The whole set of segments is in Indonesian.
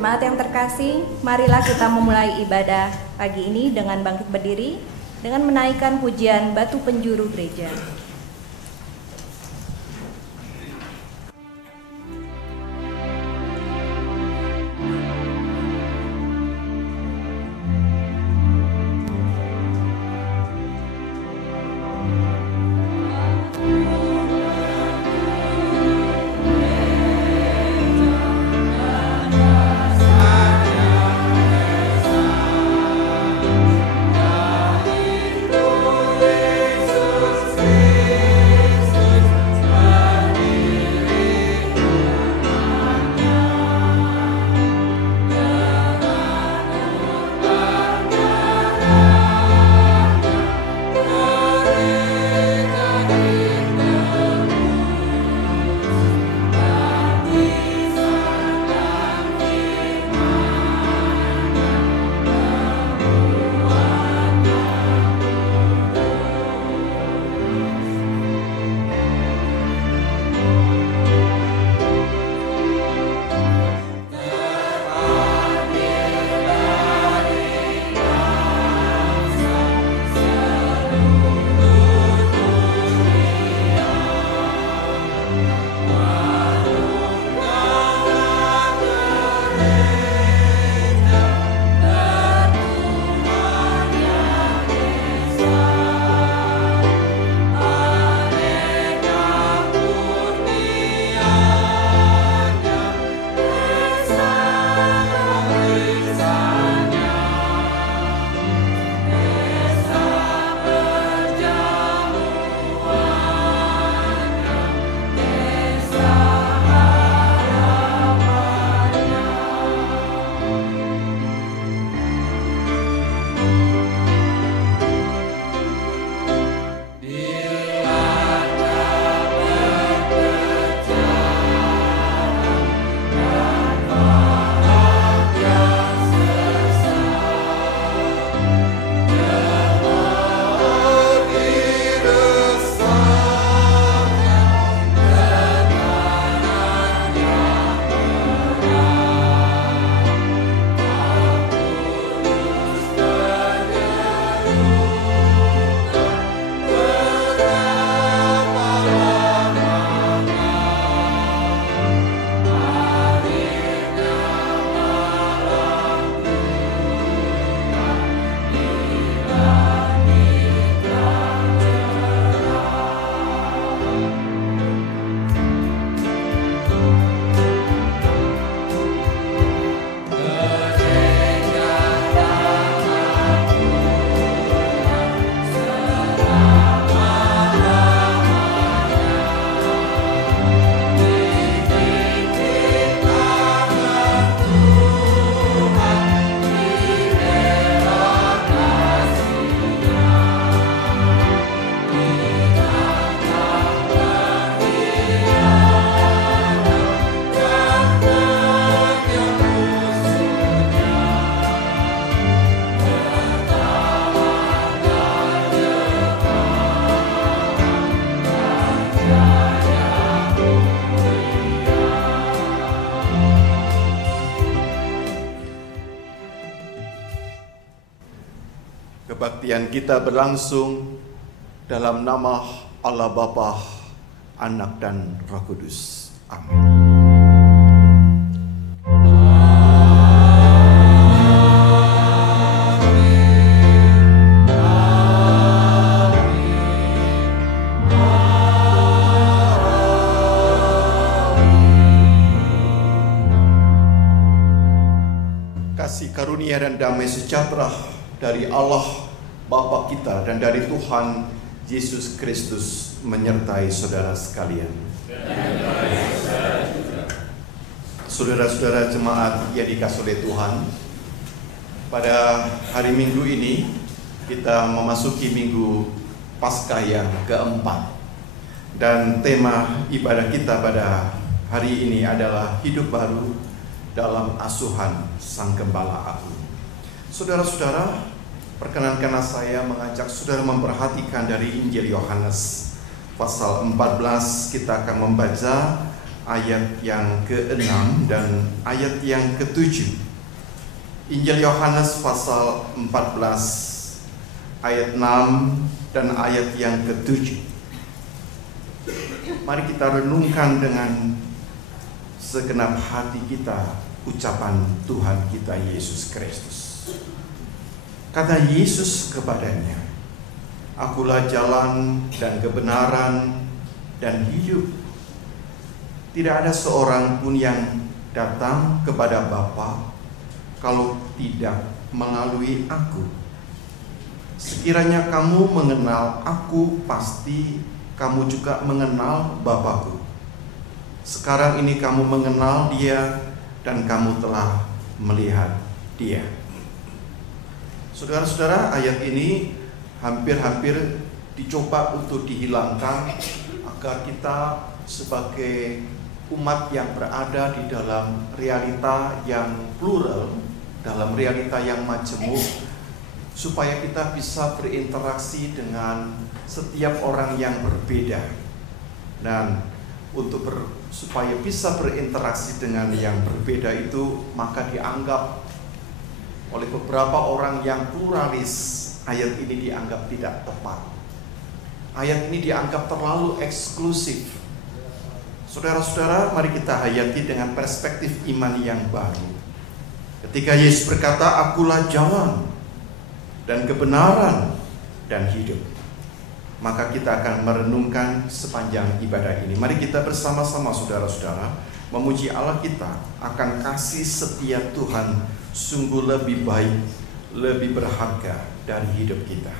Jemaat yang terkasih, marilah kita memulai ibadah pagi ini dengan bangkit berdiri, dengan menaikkan pujian Batu Penjuru Gereja. Kebaktian kita berlangsung dalam nama Allah Bapa, Anak dan Roh Kudus. Amin. Kasih karunia dan damai sejahtera dari Allah Bapa kita dan dari Tuhan Yesus Kristus menyertai saudara sekalian. Saudara-saudara jemaat yang dikasihi oleh Tuhan, pada hari Minggu ini kita memasuki Minggu Paskah yang keempat, dan tema ibadah kita pada hari ini adalah hidup baru dalam asuhan Sang Gembala Agung. Saudara-saudara, perkenankanlah saya mengajak saudara memperhatikan dari Injil Yohanes pasal 14. Kita akan membaca ayat yang ke-6 dan ayat yang ke-7. Injil Yohanes pasal 14 ayat 6 dan ayat yang ke-7. Mari kita renungkan dengan segenap hati kita ucapan Tuhan kita Yesus Kristus. Kata Yesus kepadanya, "Akulah jalan dan kebenaran dan hidup. Tidak ada seorang pun yang datang kepada Bapa kalau tidak melalui aku. Sekiranya kamu mengenal aku, pasti kamu juga mengenal Bapa-Ku. Sekarang ini kamu mengenal Dia dan kamu telah melihat Dia." Saudara-saudara, ayat ini hampir-hampir dicoba untuk dihilangkan agar kita sebagai umat yang berada di dalam realita yang plural, dalam realita yang majemuk, supaya kita bisa berinteraksi dengan setiap orang yang berbeda. Dan supaya bisa berinteraksi dengan yang berbeda itu, maka dianggap oleh beberapa orang yang pluralis, ayat ini dianggap tidak tepat. Ayat ini dianggap terlalu eksklusif. Saudara-saudara, mari kita hayati dengan perspektif iman yang baru. Ketika Yesus berkata, "Akulah jalan dan kebenaran dan hidup," maka kita akan merenungkan sepanjang ibadah ini. Mari kita bersama-sama, saudara-saudara, memuji Allah kita akan kasih setia Tuhan sungguh lebih baik, lebih berharga dari hidup kita.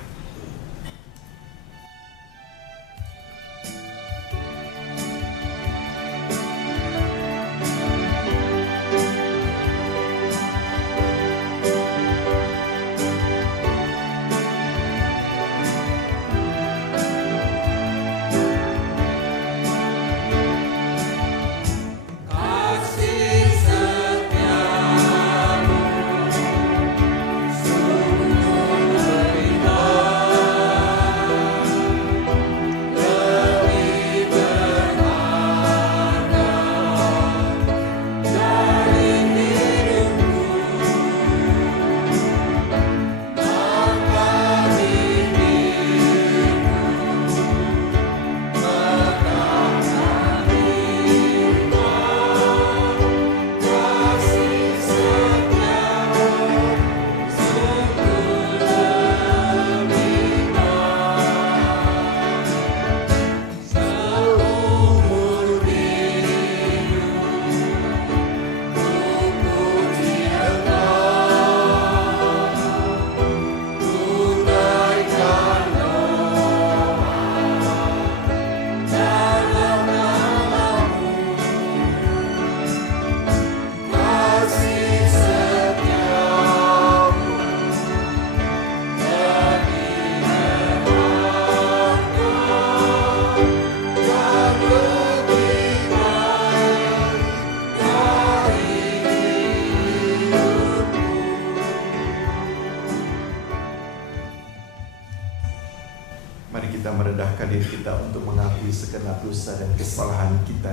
Kita merendahkan diri kita untuk mengakui segenap dosa dan kesalahan kita.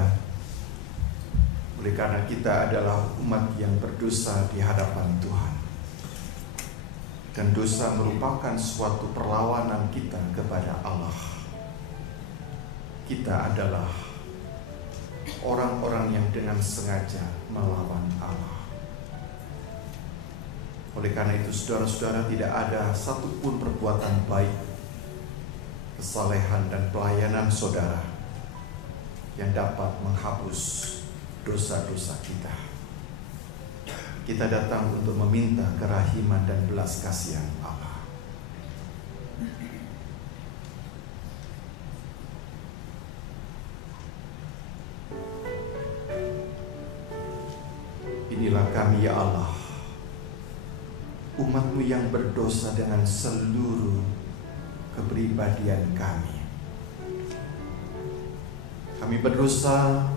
Oleh karena kita adalah umat yang berdosa di hadapan Tuhan. Dan dosa merupakan suatu perlawanan kita kepada Allah. Kita adalah orang-orang yang dengan sengaja melawan Allah. Oleh karena itu, saudara-saudara, tidak ada satupun perbuatan baik, kesalehan dan pelayanan saudara yang dapat menghapus dosa-dosa kita. Kita datang untuk meminta kerahiman dan belas kasihan Allah. Inilah kami ya Allah, umat-Mu yang berdosa dengan seluruh kepribadian kami. Kami berdosa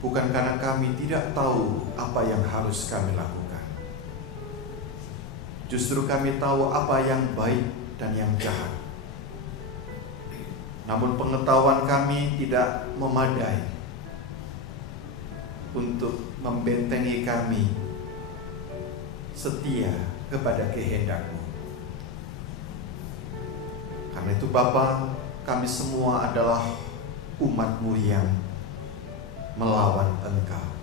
bukan karena kami tidak tahu apa yang harus kami lakukan. Justru kami tahu apa yang baik dan yang jahat. Namun pengetahuan kami tidak memadai untuk membentengi kami setia kepada kehendak-Mu. Karena itu Bapa, kami semua adalah umat-Mu yang melawan Engkau.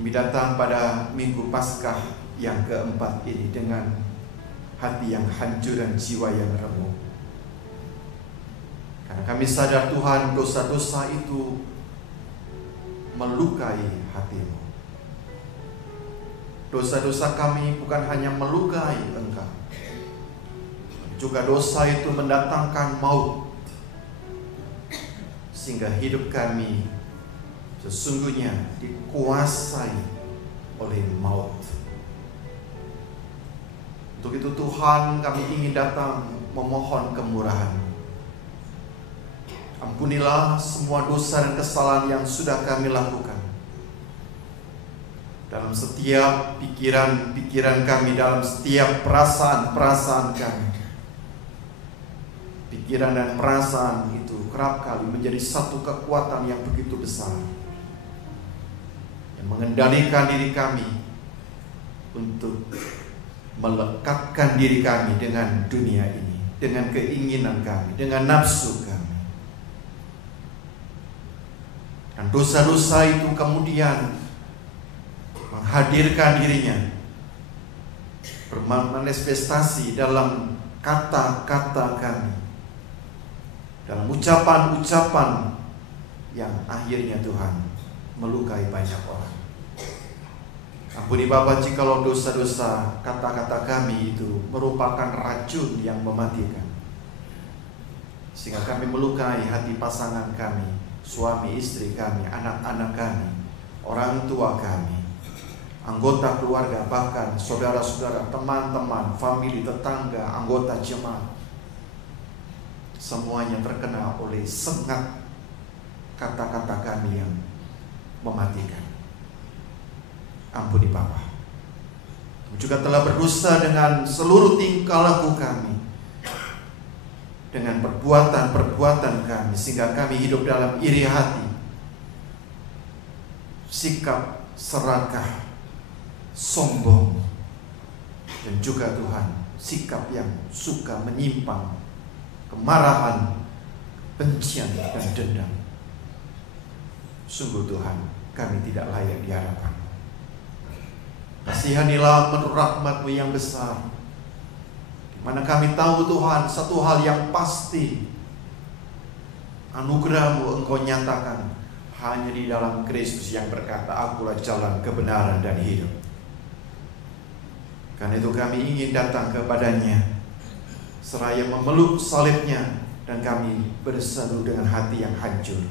Kami datang pada Minggu Paskah yang keempat ini dengan hati yang hancur dan jiwa yang remuk. Karena kami sadar Tuhan, dosa-dosa itu melukai hati-Mu. Dosa-dosa kami bukan hanya melukai Engkau, juga dosa itu mendatangkan maut, sehingga hidup kami sesungguhnya dikuasai oleh maut. Untuk itu Tuhan, kami ingin datang memohon kemurahan. Ampunilah semua dosa dan kesalahan yang sudah kami lakukan dalam setiap pikiran-pikiran kami, dalam setiap perasaan-perasaan kami. Pikiran dan perasaan itu kerap kali menjadi satu kekuatan yang begitu besar yang mengendalikan diri kami untuk melekatkan diri kami dengan dunia ini, dengan keinginan kami, dengan nafsu kami. Dan dosa-dosa itu kemudian menghadirkan dirinya, bermanifestasi dalam kata-kata kami, dalam ucapan-ucapan yang akhirnya Tuhan melukai banyak orang. Ampuni Bapa jikalau dosa-dosa kata-kata kami itu merupakan racun yang mematikan, sehingga kami melukai hati pasangan kami, suami istri kami, anak-anak kami, orang tua kami, anggota keluarga, bahkan saudara-saudara, teman-teman, famili, tetangga, anggota jemaat. Semuanya terkena oleh sengat kata-kata kami yang mematikan. Ampuni Bapa. Juga telah berdosa dengan seluruh tingkah laku kami, dengan perbuatan-perbuatan kami, sehingga kami hidup dalam iri hati, sikap serakah, sombong, dan juga Tuhan, sikap yang suka menyimpang, kemarahan, bencian, dan dendam. Sungguh Tuhan, kami tidak layak di hadapan-Mu. Kasihanilah menurut rahmat-Mu yang besar, di mana kami tahu Tuhan, satu hal yang pasti, anugerah-Mu Engkau nyatakan hanya di dalam Kristus yang berkata, Akulah jalan, kebenaran, dan hidup. Karena itu kami ingin datang kepadanya, seraya memeluk salibnya, dan kami berseru dengan hati yang hancur.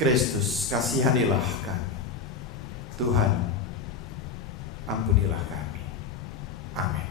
Kristus, kasihanilah kami. Tuhan, ampunilah kami. Amin.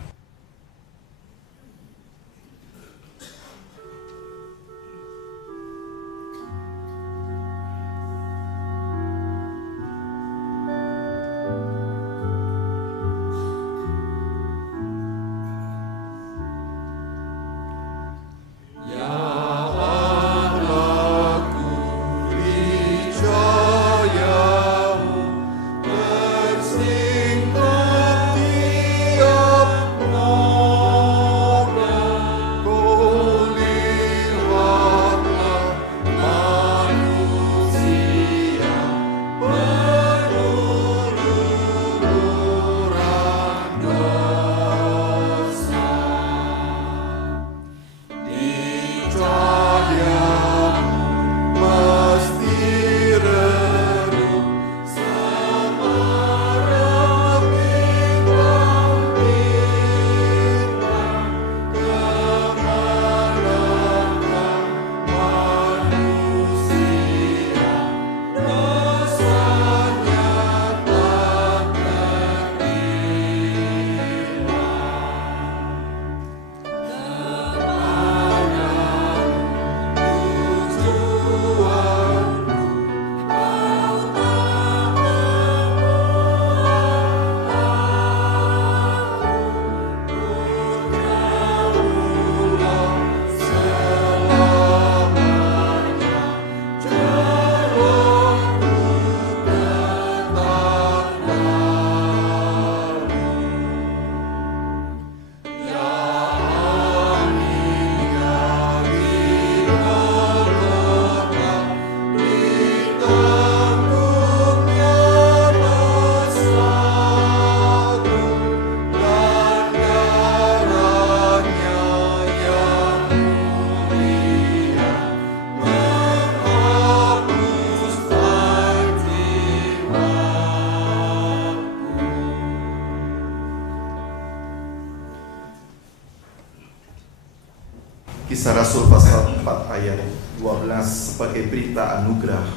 Kisah Rasul pasal 4 ayat 12 sebagai berita anugerah.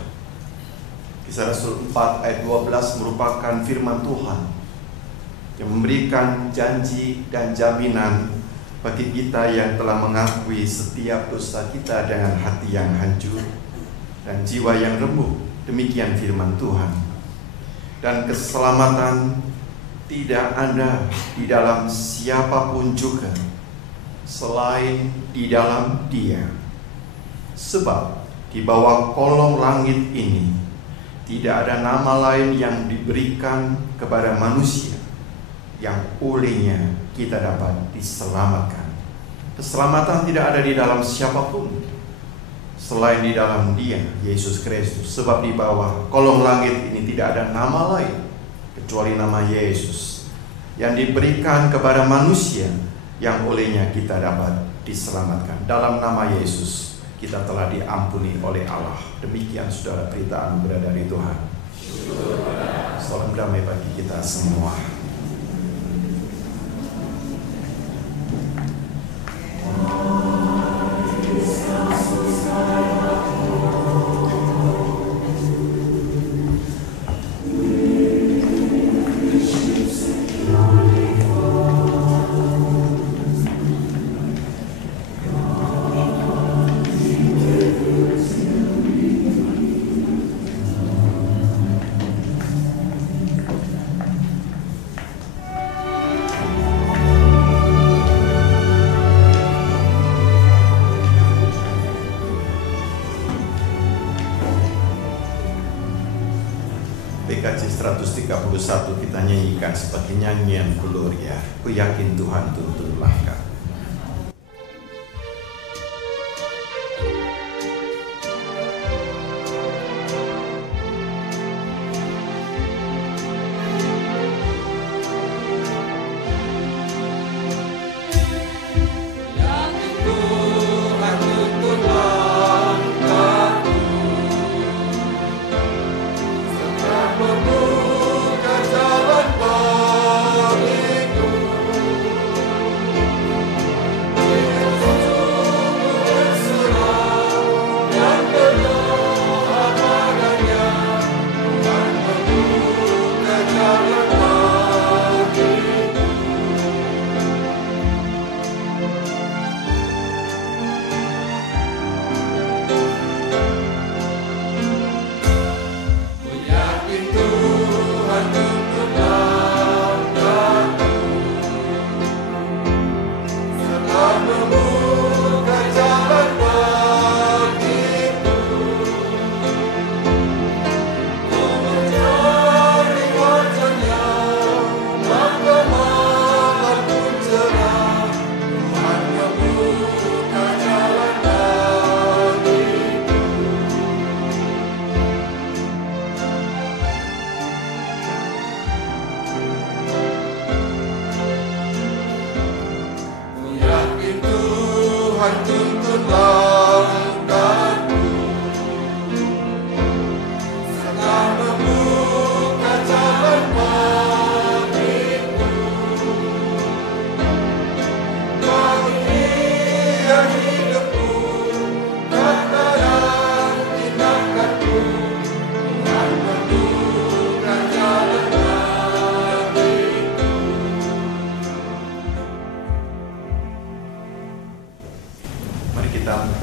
Kisah Rasul 4 ayat 12 merupakan firman Tuhan yang memberikan janji dan jaminan bagi kita yang telah mengakui setiap dosa kita dengan hati yang hancur dan jiwa yang remuk. Demikian firman Tuhan. Dan keselamatan tidak ada di dalam siapapun juga selain di dalam Dia. Sebab di bawah kolong langit ini tidak ada nama lain yang diberikan kepada manusia yang olehnya kita dapat diselamatkan. Keselamatan tidak ada di dalam siapapun selain di dalam Dia, Yesus Kristus. Sebab di bawah kolong langit ini tidak ada nama lain kecuali nama Yesus yang diberikan kepada manusia yang olehnya kita dapat diselamatkan. Dalam nama Yesus kita telah diampuni oleh Allah. Demikian saudara berita anugerah dari Tuhan. Salam damai bagi kita semua. PKJ 131 kita nyanyikan sebagai nyanyian Gloria. Ku yakin Tuhan tuntun langkah.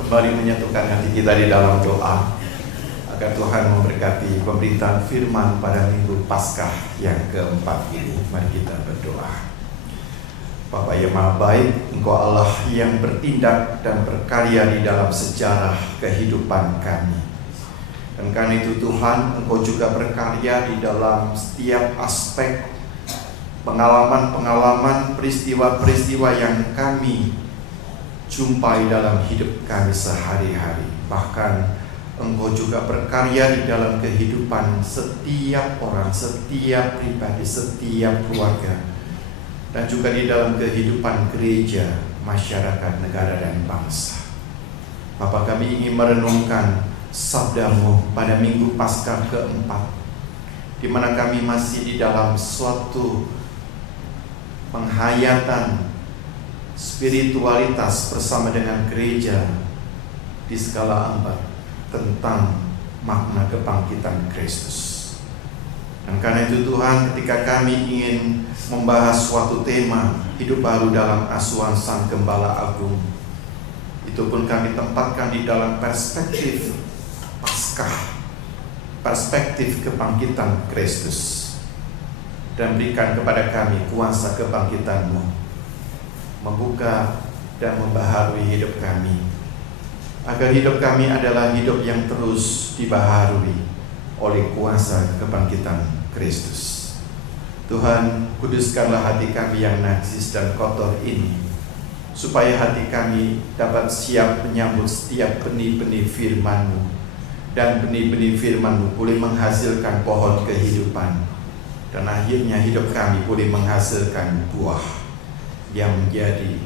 Kembali menyatukan hati kita di dalam doa agar Tuhan memberkati pemberitaan firman pada minggu Paskah yang keempat ini. Mari kita berdoa. Bapa yang Maha Baik, Engkau Allah yang bertindak dan berkarya di dalam sejarah kehidupan kami. Dan karena itu Tuhan, Engkau juga berkarya di dalam setiap aspek pengalaman-pengalaman, peristiwa-peristiwa yang kami jumpai dalam hidup kami sehari-hari. Bahkan Engkau juga berkarya di dalam kehidupan setiap orang, setiap pribadi, setiap keluarga, dan juga di dalam kehidupan gereja, masyarakat, negara, dan bangsa. Bapa, kami ingin merenungkan sabda-Mu pada minggu Paskah keempat, di mana kami masih di dalam suatu penghayatan spiritualitas bersama dengan gereja di skala 4 tentang makna kebangkitan Kristus. Dan karena itu Tuhan, ketika kami ingin membahas suatu tema hidup baru dalam asuhan Sang Gembala Agung, itu pun kami tempatkan di dalam perspektif Paskah, perspektif kebangkitan Kristus, dan berikan kepada kami kuasa kebangkitan-Mu, membuka dan membaharui hidup kami, agar hidup kami adalah hidup yang terus dibaharui oleh kuasa kebangkitan Kristus. Tuhan, kuduskanlah hati kami yang najis dan kotor ini, supaya hati kami dapat siap menyambut setiap benih-benih firman-Mu, dan benih-benih firman-Mu boleh menghasilkan pohon kehidupan, dan akhirnya hidup kami boleh menghasilkan buah yang menjadi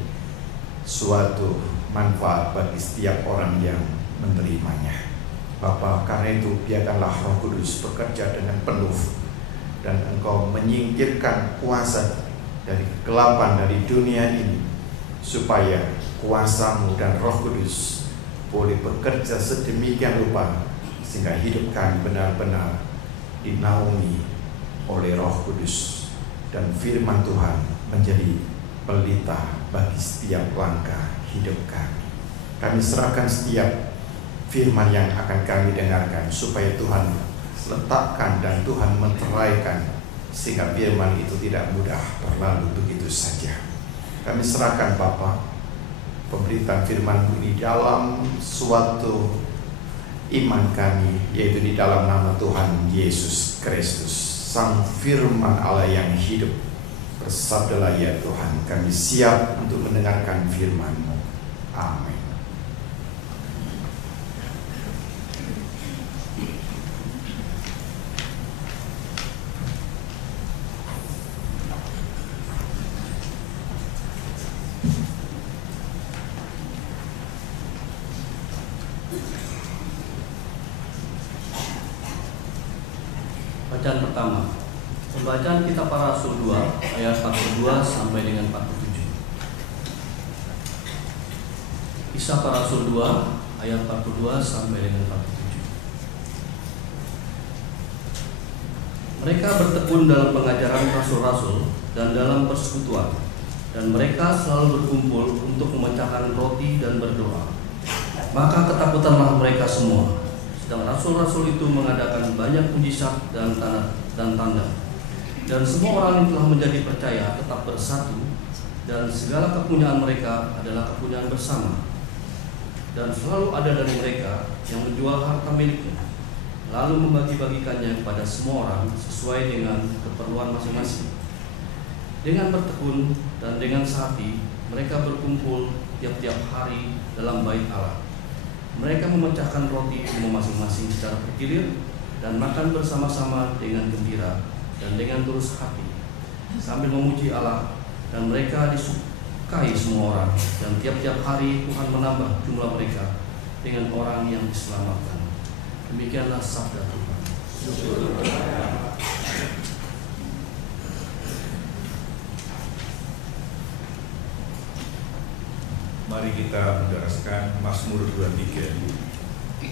suatu manfaat bagi setiap orang yang menerimanya. Bapa, karena itu biarkanlah Roh Kudus bekerja dengan penuh, dan Engkau menyingkirkan kuasa dari kegelapan dari dunia ini, supaya kuasa-Mu dan Roh Kudus boleh bekerja sedemikian rupa sehingga hidup kami benar-benar dinaungi oleh Roh Kudus, dan firman Tuhan menjadi pelita bagi setiap langkah hidup kami. Kami serahkan setiap firman yang akan kami dengarkan, supaya Tuhan letakkan dan Tuhan menteraikan, sehingga firman itu tidak mudah berlalu begitu saja. Kami serahkan Bapa pemberitaan firman-Mu ini dalam suatu iman kami, yaitu di dalam nama Tuhan Yesus Kristus, Sang Firman Allah yang hidup. Bersabdalah ya Tuhan, kami siap untuk mendengarkan firman-Mu. Amin. Bacaan pertama, pembacaan Kitab Para Rasul 2 ayat 42 sampai dengan 47. Kisah Para Rasul 2 ayat 42 sampai dengan 47. Mereka bertekun dalam pengajaran rasul-rasul dan dalam persekutuan, dan mereka selalu berkumpul untuk memecahkan roti dan berdoa. Maka ketakutanlah mereka semua. Sedang rasul-rasul itu mengadakan banyak mujizat dan tanda. Dan semua orang yang telah menjadi percaya tetap bersatu, dan segala kepunyaan mereka adalah kepunyaan bersama. Dan selalu ada dari mereka yang menjual harta miliknya, lalu membagi-bagikannya kepada semua orang sesuai dengan keperluan masing-masing. Dengan bertekun dan dengan sehati, mereka berkumpul tiap-tiap hari dalam bait Allah. Mereka memecahkan roti semua masing-masing secara bergilir dan makan bersama-sama dengan gembira dan dengan tulus hati, sambil memuji Allah, dan mereka disukai semua orang, dan tiap-tiap hari Tuhan menambah jumlah mereka dengan orang yang diselamatkan. Demikianlah sabda Tuhan. Mari kita mendaraskan Mazmur 23. Ku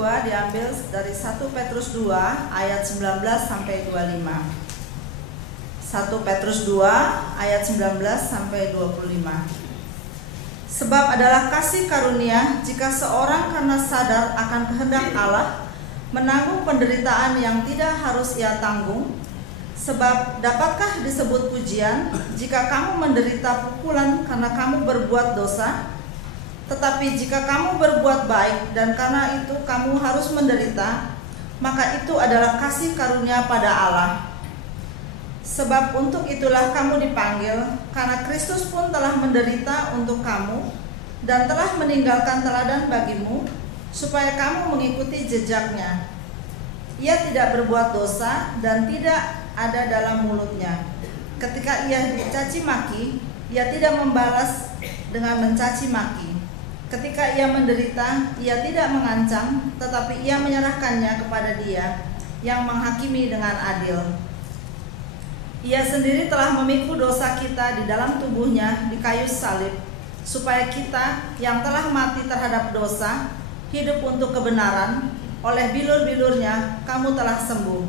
kedua diambil dari 1 Petrus 2 ayat 19 sampai 25. 1 Petrus 2 ayat 19 sampai 25. Sebab adalah kasih karunia jika seorang karena sadar akan kehendak Allah menanggung penderitaan yang tidak harus ia tanggung. Sebab dapatkah disebut pujian jika kamu menderita pukulan karena kamu berbuat dosa? Tetapi jika kamu berbuat baik dan karena itu kamu harus menderita, maka itu adalah kasih karunia pada Allah. Sebab untuk itulah kamu dipanggil, karena Kristus pun telah menderita untuk kamu dan telah meninggalkan teladan bagimu, supaya kamu mengikuti jejaknya. Ia tidak berbuat dosa dan tidak ada dalam mulutnya. Ketika ia dicaci maki, ia tidak membalas dengan mencaci maki. Ketika ia menderita, ia tidak mengancam, tetapi ia menyerahkannya kepada Dia yang menghakimi dengan adil. Ia sendiri telah memikul dosa kita di dalam tubuhnya di kayu salib, supaya kita yang telah mati terhadap dosa, hidup untuk kebenaran. Oleh bilur-bilurnya kamu telah sembuh.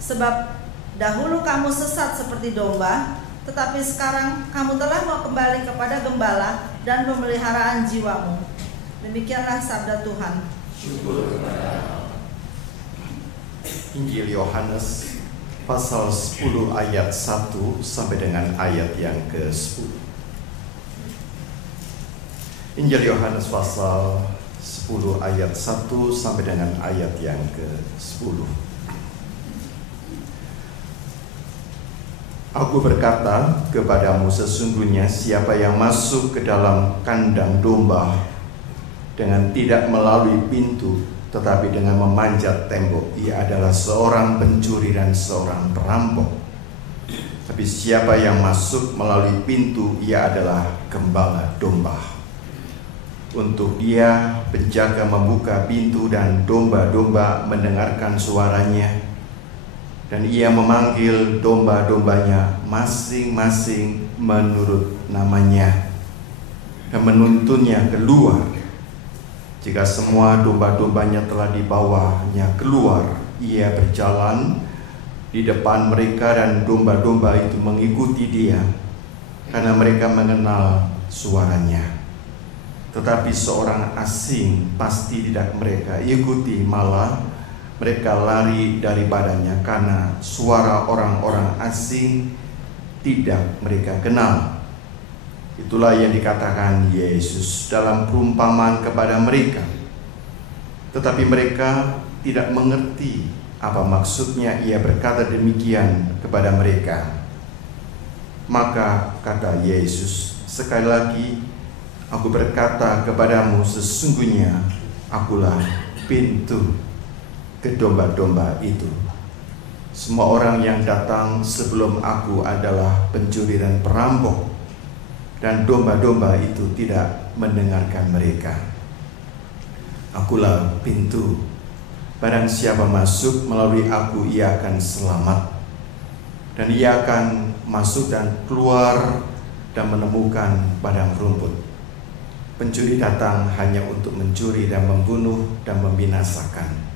Sebab dahulu kamu sesat seperti domba, tetapi sekarang kamu telah mau kembali kepada gembala dan pemeliharaan jiwamu. Demikianlah sabda Tuhan. Injil Yohanes pasal 10 ayat 1 sampai dengan ayat yang ke-10. Injil Yohanes pasal 10 ayat 1 sampai dengan ayat yang ke-10. Aku berkata kepadamu, sesungguhnya siapa yang masuk ke dalam kandang domba dengan tidak melalui pintu, tetapi dengan memanjat tembok, ia adalah seorang pencuri dan seorang perampok. Tapi siapa yang masuk melalui pintu, ia adalah gembala domba. Untuk dia penjaga membuka pintu dan domba-domba mendengarkan suaranya. Dan ia memanggil domba-dombanya masing-masing menurut namanya dan menuntunnya keluar. Jika semua domba-dombanya telah dibawanya keluar, ia berjalan di depan mereka dan domba-domba itu mengikuti dia karena mereka mengenal suaranya. Tetapi seorang asing pasti tidak mereka ikuti, malah mereka lari daripadanya karena suara orang-orang asing tidak mereka kenal. Itulah yang dikatakan Yesus dalam perumpamaan kepada mereka. Tetapi mereka tidak mengerti apa maksudnya ia berkata demikian kepada mereka. Maka kata Yesus, sekali lagi aku berkata kepadamu, sesungguhnya akulah pintu ke domba-domba itu. Semua orang yang datang sebelum aku adalah pencuri dan perampok, dan domba-domba itu tidak mendengarkan mereka. Akulah pintu. Barang siapa masuk melalui aku, ia akan selamat, dan ia akan masuk dan keluar dan menemukan padang rumput. Pencuri datang hanya untuk mencuri dan membunuh dan membinasakan.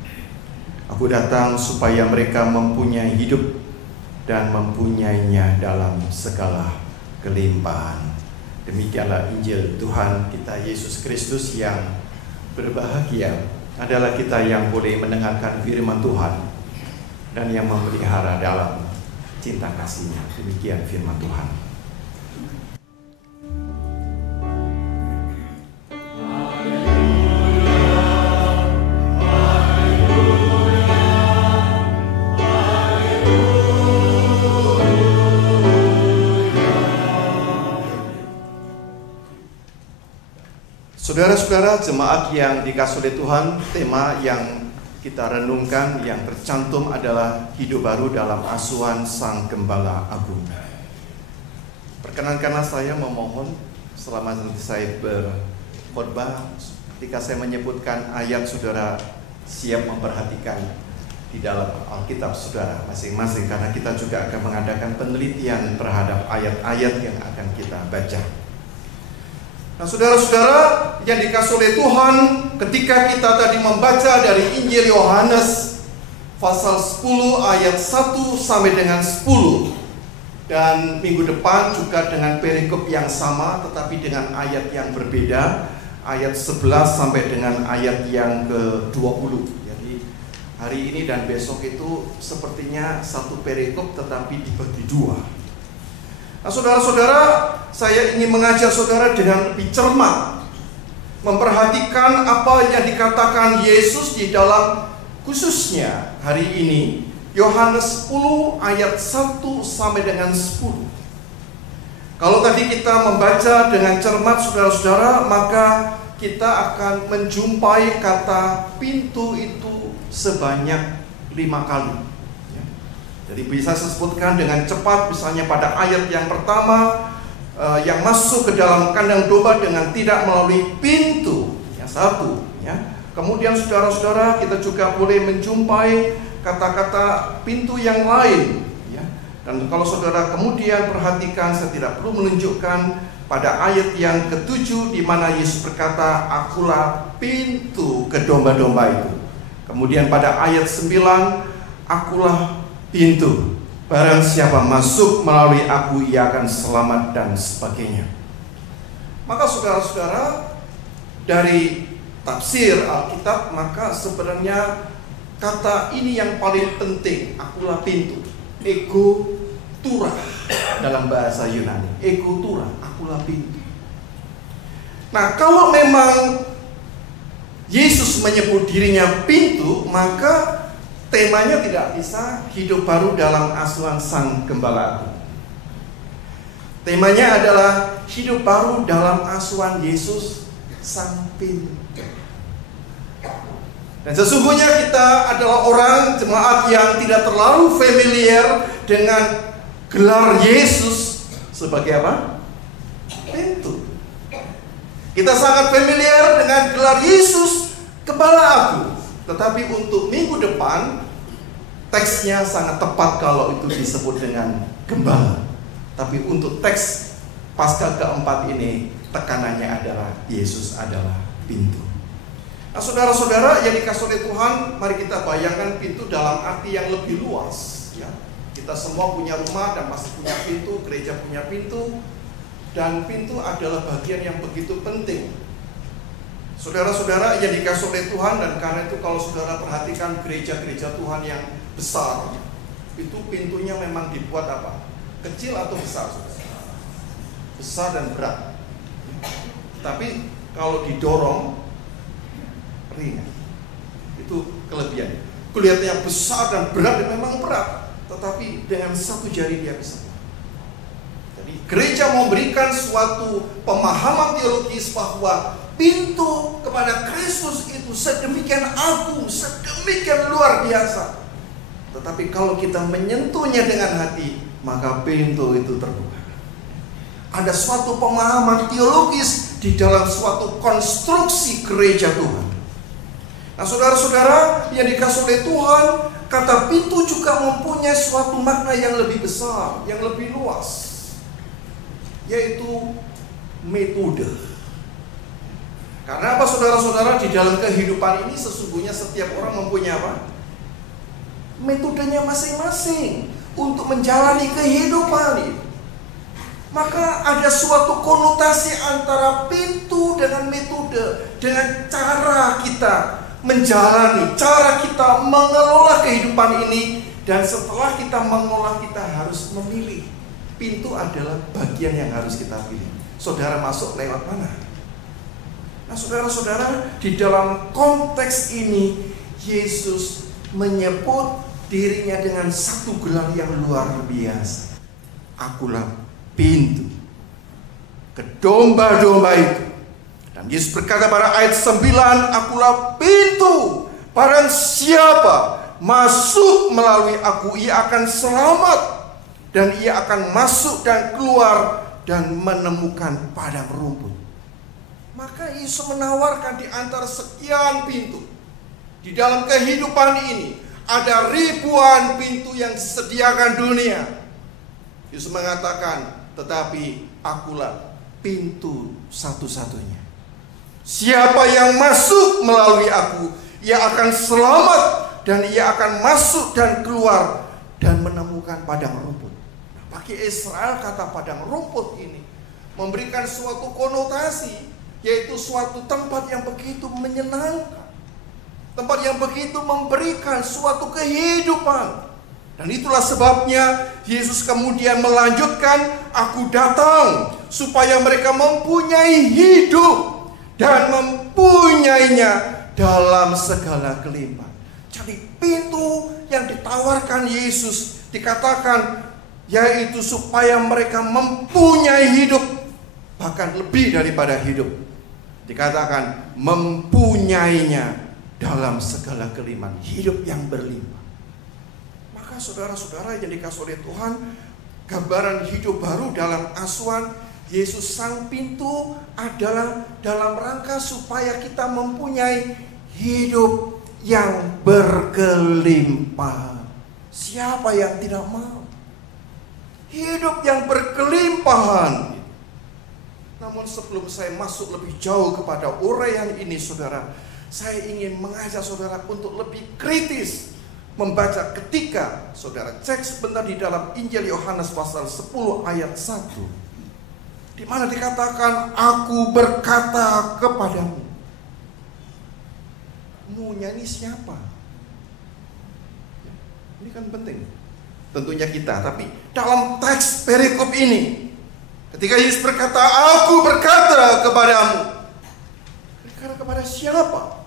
Aku datang supaya mereka mempunyai hidup dan mempunyainya dalam segala kelimpahan. Demikianlah Injil Tuhan kita Yesus Kristus. Yang berbahagia adalah kita yang boleh mendengarkan firman Tuhan dan yang memelihara dalam cinta kasih-Nya. Demikian firman Tuhan. Saudara-saudara jemaat yang dikasihi oleh Tuhan, tema yang kita renungkan yang tercantum adalah hidup baru dalam asuhan Sang Gembala Agung. Perkenankanlah saya memohon selama nanti saya berkhotbah, ketika saya menyebutkan ayat, saudara siap memperhatikan di dalam Alkitab saudara masing-masing, karena kita juga akan mengadakan penelitian terhadap ayat-ayat yang akan kita baca. Nah, saudara-saudara yang dikasihi oleh Tuhan, ketika kita tadi membaca dari Injil Yohanes pasal 10 ayat 1 sampai dengan 10, dan minggu depan juga dengan perikop yang sama tetapi dengan ayat yang berbeda, ayat 11 sampai dengan ayat yang ke-20. Jadi hari ini dan besok itu sepertinya satu perikop tetapi dibagi dua. Nah, saudara-saudara, saya ingin mengajak saudara dengan lebih cermat memperhatikan apa yang dikatakan Yesus di dalam khususnya hari ini Yohanes 10 ayat 1 sampai dengan 10. Kalau tadi kita membaca dengan cermat saudara-saudara, maka kita akan menjumpai kata pintu itu sebanyak 5 kali. Jadi bisa saya sebutkan dengan cepat, misalnya pada ayat yang pertama, yang masuk ke dalam kandang domba dengan tidak melalui pintu, yang satu. Ya. Kemudian saudara-saudara, kita juga boleh menjumpai kata-kata pintu yang lain. Ya. Dan kalau saudara kemudian perhatikan, saya tidak perlu menunjukkan pada ayat yang ke-7 di mana Yesus berkata, "Akulah pintu ke domba-domba itu." Kemudian pada ayat 9, "Akulah pintu, barang siapa masuk melalui aku ia akan selamat," dan sebagainya. Maka saudara-saudara, dari tafsir Alkitab, maka sebenarnya kata ini yang paling penting, akulah pintu, ego tura dalam bahasa Yunani, ego tura, akulah pintu. Nah, kalau memang Yesus menyebut dirinya pintu, maka temanya tidak bisa hidup baru dalam asuhan Sang Gembala Agung. Temanya adalah hidup baru dalam asuhan Yesus Sang Pintu. Dan sesungguhnya kita adalah orang jemaat yang tidak terlalu familiar dengan gelar Yesus sebagai apa? Pintu. Kita sangat familiar dengan gelar Yesus Gembala Agung. Tetapi untuk minggu depan, teksnya sangat tepat kalau itu disebut dengan gembala. Tapi untuk teks Paskah keempat ini, tekanannya adalah Yesus adalah pintu. Nah, saudara-saudara yang dikasihi oleh Tuhan, mari kita bayangkan pintu dalam arti yang lebih luas. Ya. Kita semua punya rumah dan pasti punya pintu, gereja punya pintu. Dan pintu adalah bagian yang begitu penting. Saudara-saudara yang dikasihi oleh Tuhan, dan karena itu kalau saudara perhatikan gereja-gereja Tuhan yang besar, itu pintunya memang dibuat apa? Kecil atau besar? Besar dan berat. Tapi kalau didorong ringan. Itu kelebihan. Kelihatannya besar dan berat, dan memang berat, tetapi dengan satu jari dia bisa. Jadi gereja memberikan suatu pemahaman teologis bahwa pintu kepada Kristus itu sedemikian agung, sedemikian luar biasa. Tetapi kalau kita menyentuhnya dengan hati, maka pintu itu terbuka. Ada suatu pemahaman teologis di dalam suatu konstruksi gereja Tuhan. Nah, saudara-saudara yang dikasihi oleh Tuhan, kata pintu juga mempunyai suatu makna yang lebih besar, yang lebih luas, yaitu metode. Karena apa, saudara-saudara, di dalam kehidupan ini sesungguhnya setiap orang mempunyai apa? Metodenya masing-masing untuk menjalani kehidupan itu. Maka ada suatu konotasi antara pintu dengan metode, dengan cara kita menjalani, cara kita mengelola kehidupan ini. Dan setelah kita mengelola, kita harus memilih. Pintu adalah bagian yang harus kita pilih. Saudara masuk lewat mana? Nah, saudara-saudara, di dalam konteks ini Yesus menyebut dirinya dengan satu gelar yang luar biasa. Akulah pintu ke domba-domba itu. Dan Yesus berkata pada ayat 9, akulah pintu, barang siapa masuk melalui aku ia akan selamat, dan ia akan masuk dan keluar dan menemukan padang rumput. Maka Yesus menawarkan di antara sekian pintu di dalam kehidupan ini, ada ribuan pintu yang disediakan dunia. Yesus mengatakan, tetapi akulah pintu satu-satunya. Siapa yang masuk melalui aku, ia akan selamat, dan ia akan masuk dan keluar dan menemukan padang rumput. Nah, bagi Israel, kata padang rumput ini memberikan suatu konotasi, yaitu suatu tempat yang begitu menyenangkan, tempat yang begitu memberikan suatu kehidupan. Dan itulah sebabnya Yesus kemudian melanjutkan, aku datang supaya mereka mempunyai hidup dan mempunyainya dalam segala kelimpahan. Jadi pintu yang ditawarkan Yesus dikatakan yaitu supaya mereka mempunyai hidup, bahkan lebih daripada hidup. Dikatakan mempunyainya dalam segala kelimpahan, hidup yang berlimpah. Maka saudara-saudara yang dikasihi oleh Tuhan, gambaran hidup baru dalam asuhan Yesus Sang Pintu adalah dalam rangka supaya kita mempunyai hidup yang berkelimpahan. Siapa yang tidak mau hidup yang berkelimpahan? Namun sebelum saya masuk lebih jauh kepada uraian ini, saudara, saya ingin mengajak saudara untuk lebih kritis membaca ketika saudara cek sebentar di dalam Injil Yohanes pasal 10 ayat 1, di mana dikatakan, aku berkata kepadamu. Munya ini siapa? Ini kan penting, tentunya kita. Tapi dalam teks perikop ini, ketika Yesus berkata, aku berkata kepadamu, berkata kepada siapa?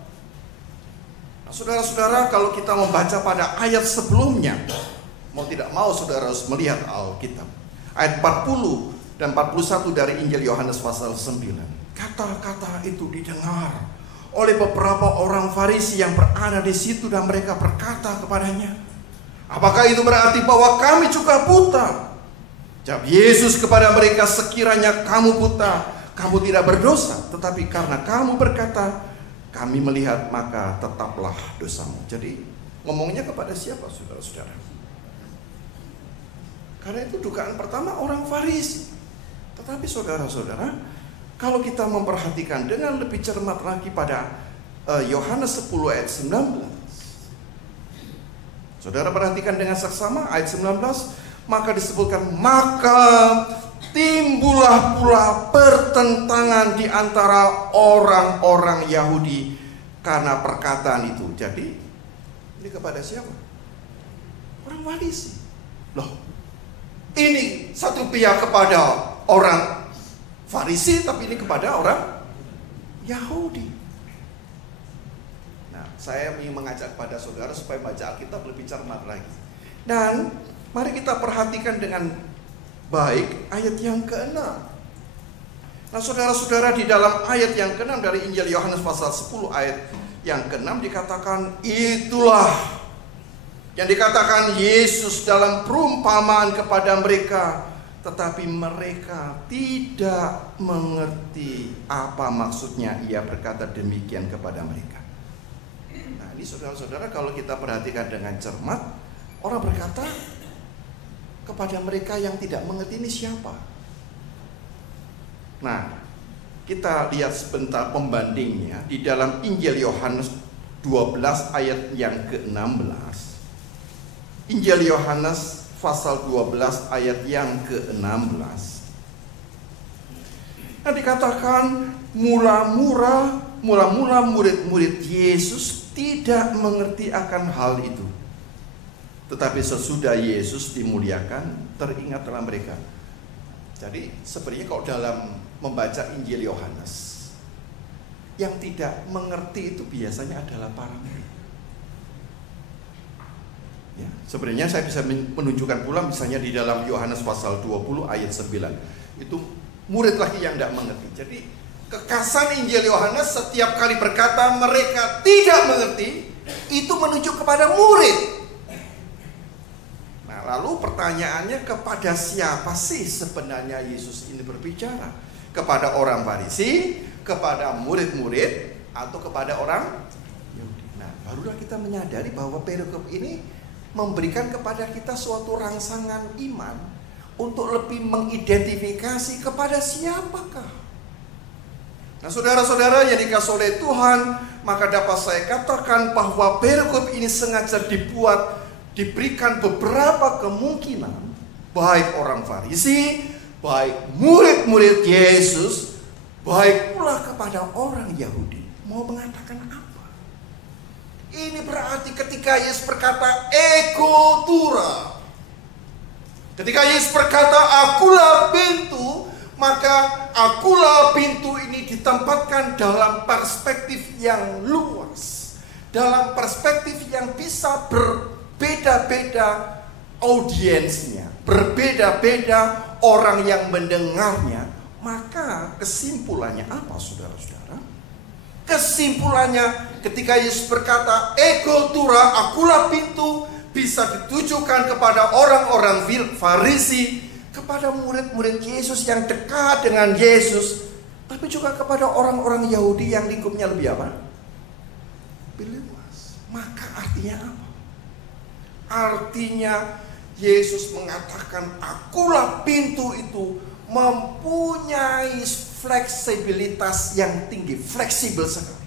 Nah, saudara-saudara, kalau kita membaca pada ayat sebelumnya, mau tidak mau saudara harus melihat Alkitab. Ayat 40 dan 41 dari Injil Yohanes pasal 9. Kata-kata itu didengar oleh beberapa orang Farisi yang berada di situ, dan mereka berkata kepadanya, apakah itu berarti bahwa kami juga buta? Jawab Yesus kepada mereka, sekiranya kamu buta, kamu tidak berdosa. Tetapi karena kamu berkata, kami melihat, maka tetaplah dosamu. Jadi ngomongnya kepada siapa, saudara-saudara? Karena itu dugaan pertama orang Farisi. Tetapi saudara-saudara, kalau kita memperhatikan dengan lebih cermat lagi pada Yohanes 10 ayat 19, saudara perhatikan dengan seksama ayat 19, maka disebutkan, maka timbullah pula pertentangan di antara orang-orang Yahudi karena perkataan itu. Jadi ini kepada siapa? Orang Farisi. Loh, ini satu pihak kepada orang Farisi, tapi ini kepada orang Yahudi. Nah, saya ingin mengajak pada saudara supaya baca Alkitab lebih cermat lagi. Dan mari kita perhatikan dengan baik ayat yang ke-6. Nah, saudara-saudara, di dalam ayat yang ke-6 dari Injil Yohanes pasal 10 ayat yang ke-6 dikatakan, itulah yang dikatakan Yesus dalam perumpamaan kepada mereka, tetapi mereka tidak mengerti apa maksudnya ia berkata demikian kepada mereka. Nah, ini saudara-saudara, kalau kita perhatikan dengan cermat, orang berkata kepada mereka yang tidak mengerti ini siapa. Nah, kita lihat sebentar pembandingnya di dalam Injil Yohanes 12 ayat yang ke-16. Injil Yohanes pasal 12 ayat yang ke-16. Nah, dikatakan mula-mula murid-murid Yesus tidak mengerti akan hal itu. Tetapi sesudah Yesus dimuliakan, teringatlah mereka. Jadi sebenarnya kalau dalam membaca Injil Yohanes, yang tidak mengerti itu biasanya adalah para murid. Ya, sebenarnya saya bisa menunjukkan pula misalnya di dalam Yohanes pasal 20 ayat 9. Itu murid lagi yang tidak mengerti. Jadi kekasan Injil Yohanes setiap kali berkata mereka tidak mengerti, itu menunjuk kepada murid. Nah, lalu pertanyaannya, kepada siapa sih sebenarnya Yesus ini berbicara? Kepada orang Farisi, kepada murid-murid, atau kepada orang Yahudi? Nah, barulah kita menyadari bahwa perikop ini memberikan kepada kita suatu rangsangan iman untuk lebih mengidentifikasi kepada siapakah. Nah, saudara-saudara yang dikasihi oleh Tuhan, maka dapat saya katakan bahwa perikop ini sengaja diberikan beberapa kemungkinan, baik orang Farisi, baik murid-murid Yesus, baik pula kepada orang Yahudi. Mau mengatakan apa? Ini berarti ketika Yesus berkata ego tura, ketika Yesus berkata akulah pintu, maka akulah pintu ini ditempatkan dalam perspektif yang luas, dalam perspektif yang bisa berbeda-beda audiensnya, berbeda-beda orang yang mendengarnya. Maka kesimpulannya apa, saudara-saudara? Kesimpulannya ketika Yesus berkata ego tura, akulah pintu, bisa ditujukan kepada orang-orang Farisi, kepada murid-murid Yesus yang dekat dengan Yesus, tapi juga kepada orang-orang Yahudi yang lingkupnya lebih apa? Lebih luas. Maka artinya apa? Artinya Yesus mengatakan akulah pintu itu mempunyai fleksibilitas yang tinggi, fleksibel sekali.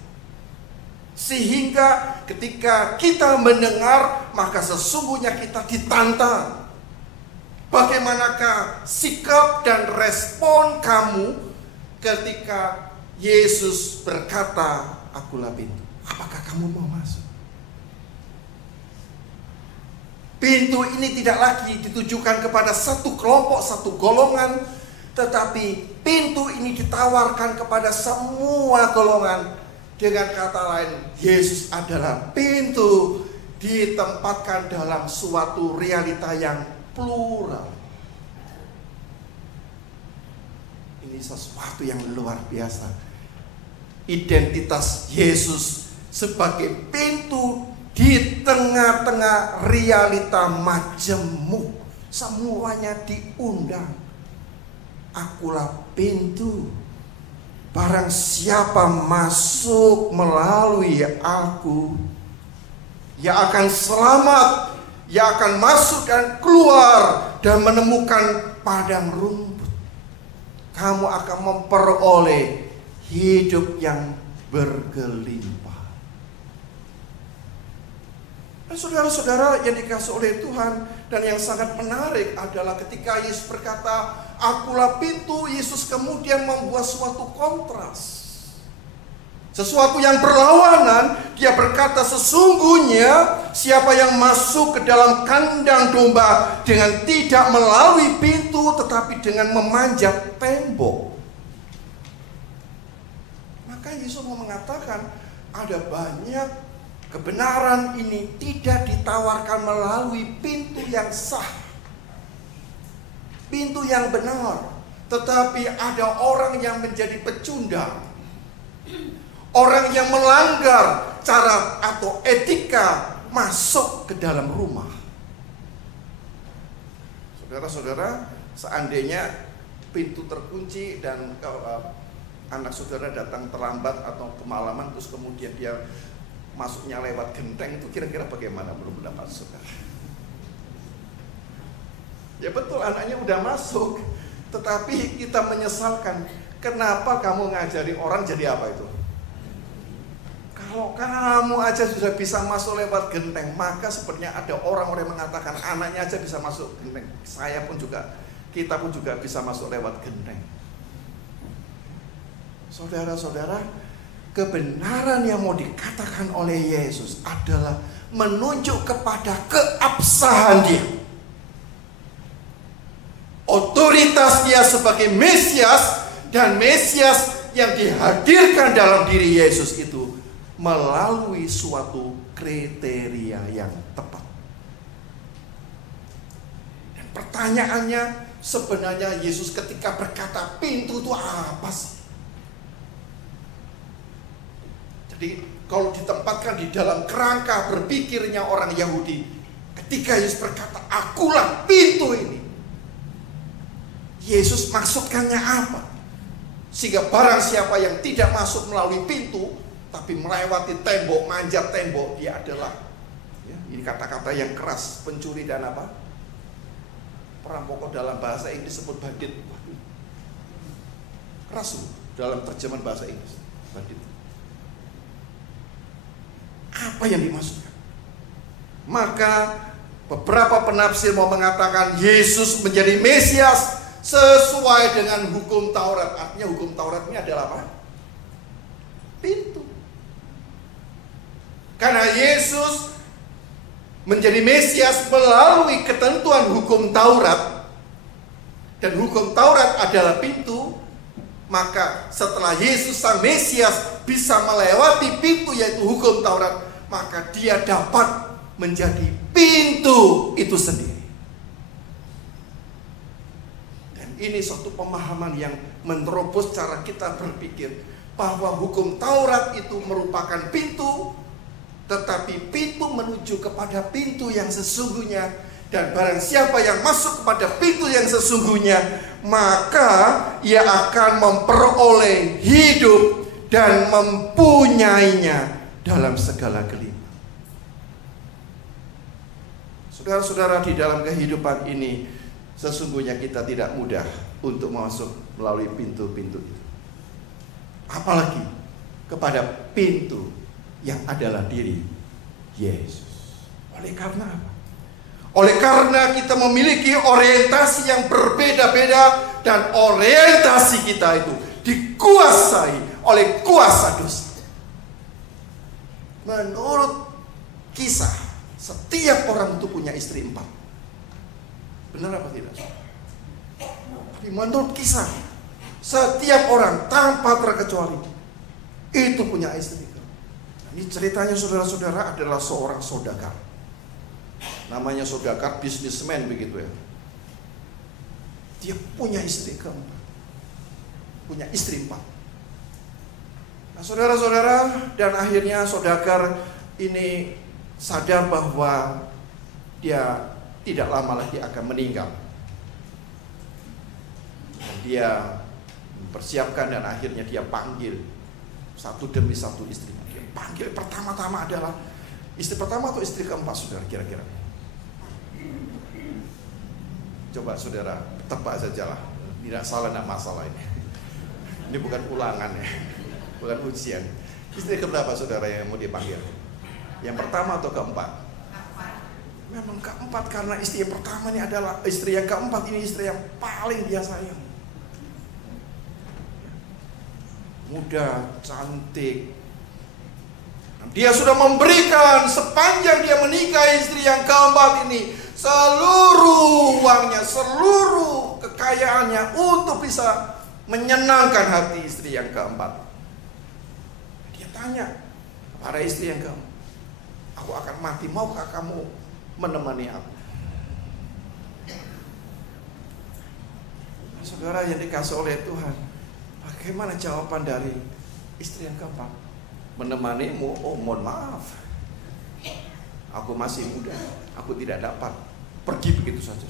Sehingga ketika kita mendengar, maka sesungguhnya kita ditantang. Bagaimanakah sikap dan respon kamu ketika Yesus berkata, akulah pintu? Apakah kamu mau masuk? Pintu ini tidak lagi ditujukan kepada satu kelompok, satu golongan, tetapi pintu ini ditawarkan kepada semua golongan. Dengan kata lain, Yesus adalah pintu, ditempatkan dalam suatu realita yang plural. Ini sesuatu yang luar biasa. Identitas Yesus sebagai pintu di tengah-tengah realita majemuk, semuanya diundang. Akulah pintu, barang siapa masuk melalui aku, ia akan selamat, ia akan masuk dan keluar dan menemukan padang rumput. Kamu akan memperoleh hidup yang bergelimpah. Dan saudara-saudara yang dikasihi oleh Tuhan, dan yang sangat menarik adalah ketika Yesus berkata, akulah pintu, Yesus kemudian membuat suatu kontras. Sesuatu yang berlawanan. Dia berkata sesungguhnya siapa yang masuk ke dalam kandang domba dengan tidak melalui pintu tetapi dengan memanjat tembok. Maka Yesus mau mengatakan ada banyak kebenaran ini tidak ditawarkan melalui pintu yang sah, pintu yang benar, tetapi ada orang yang menjadi pecundang, orang yang melanggar cara atau etika masuk ke dalam rumah. Saudara-saudara, seandainya pintu terkunci dan anak saudara datang terlambat atau kemalaman, terus kemudian dia masuknya lewat genteng, itu kira-kira bagaimana belum mendapat saudara? Ya betul, anaknya udah masuk, tetapi kita menyesalkan, kenapa kamu ngajari orang jadi apa itu? Kalau kamu aja sudah bisa masuk lewat genteng, maka sebenarnya ada orang-orang yang mengatakan anaknya aja bisa masuk genteng, saya pun juga, kita pun juga bisa masuk lewat genteng. Saudara-saudara, kebenaran yang mau dikatakan oleh Yesus adalah menunjuk kepada keabsahan dia, otoritas dia sebagai Mesias, dan Mesias yang dihadirkan dalam diri Yesus itu melalui suatu kriteria yang tepat. Dan pertanyaannya, sebenarnya Yesus ketika berkata pintu itu apa sih? Jadi kalau ditempatkan di dalam kerangka berpikirnya orang Yahudi, ketika Yesus berkata akulah pintu ini, Yesus maksudkannya apa? Sehingga barang siapa yang tidak masuk melalui pintu tapi melewati tembok, manjat tembok, dia adalah, ya, ini kata-kata yang keras, pencuri dan apa? Perampok dalam bahasa Inggris disebut bandit. Keras dalam terjemahan bahasa Inggris, bandit. Apa yang dimaksudkan? Maka beberapa penafsir mau mengatakan Yesus menjadi Mesias sesuai dengan hukum Taurat. Artinya hukum Taurat ini adalah apa? Pintu. Karena Yesus menjadi Mesias melalui ketentuan hukum Taurat, dan hukum Taurat adalah pintu, maka setelah Yesus sang Mesias bisa melewati pintu yaitu hukum Taurat, maka dia dapat menjadi pintu itu sendiri. Dan ini suatu pemahaman yang menerobos cara kita berpikir bahwa hukum Taurat itu merupakan pintu, tetapi pintu menuju kepada pintu yang sesungguhnya. Dan barang siapa yang masuk kepada pintu yang sesungguhnya, maka ia akan memperoleh hidup dan mempunyainya dalam segala geliat. Saudara-saudara, di dalam kehidupan ini sesungguhnya kita tidak mudah untuk masuk melalui pintu-pintu itu. Apalagi kepada pintu yang adalah diri Yesus. Oleh karena apa? Oleh karena kita memiliki orientasi yang berbeda-beda, dan orientasi kita itu dikuasai oleh kuasa dosa. Menurut Kisah, setiap orang itu punya istri 4. Benar apa tidak? Tapi menurut Kisah, setiap orang tanpa terkecuali itu punya istri. Ini ceritanya saudara-saudara adalah seorang saudagar. Namanya saudagar, bisnismen begitu ya. Dia punya istri keempat, punya istri 4. Nah saudara-saudara, dan akhirnya saudagar ini sadar bahwa dia tidak lama lagi akan meninggal. Dan dia mempersiapkan, dan akhirnya dia panggil satu demi satu istrinya. Dia panggil pertama-tama adalah istri pertama atau istri keempat, saudara, kira-kira? Coba saudara tebak sajalah, tidak salah, tidak masalah ini. Ini bukan ulangan ya, bukan ujian. Istri keberapa saudara yang mau dipanggil? Yang pertama atau keempat? Memang keempat, karena istri yang pertama ini adalah istri yang keempat, ini istri yang paling dia sayang. Muda, cantik. Dia sudah memberikan sepanjang dia menikahi istri yang keempat ini seluruh uangnya, seluruh kekayaannya untuk bisa menyenangkan hati istri yang keempat. Dia tanya kepada istri yang keempat, "Aku akan mati, maukah kamu menemani aku?" Saudara yang dikasih oleh Tuhan, bagaimana jawaban dari istri yang keempat? "Menemanimu? Oh, mohon maaf, aku masih muda, aku tidak dapat pergi begitu saja."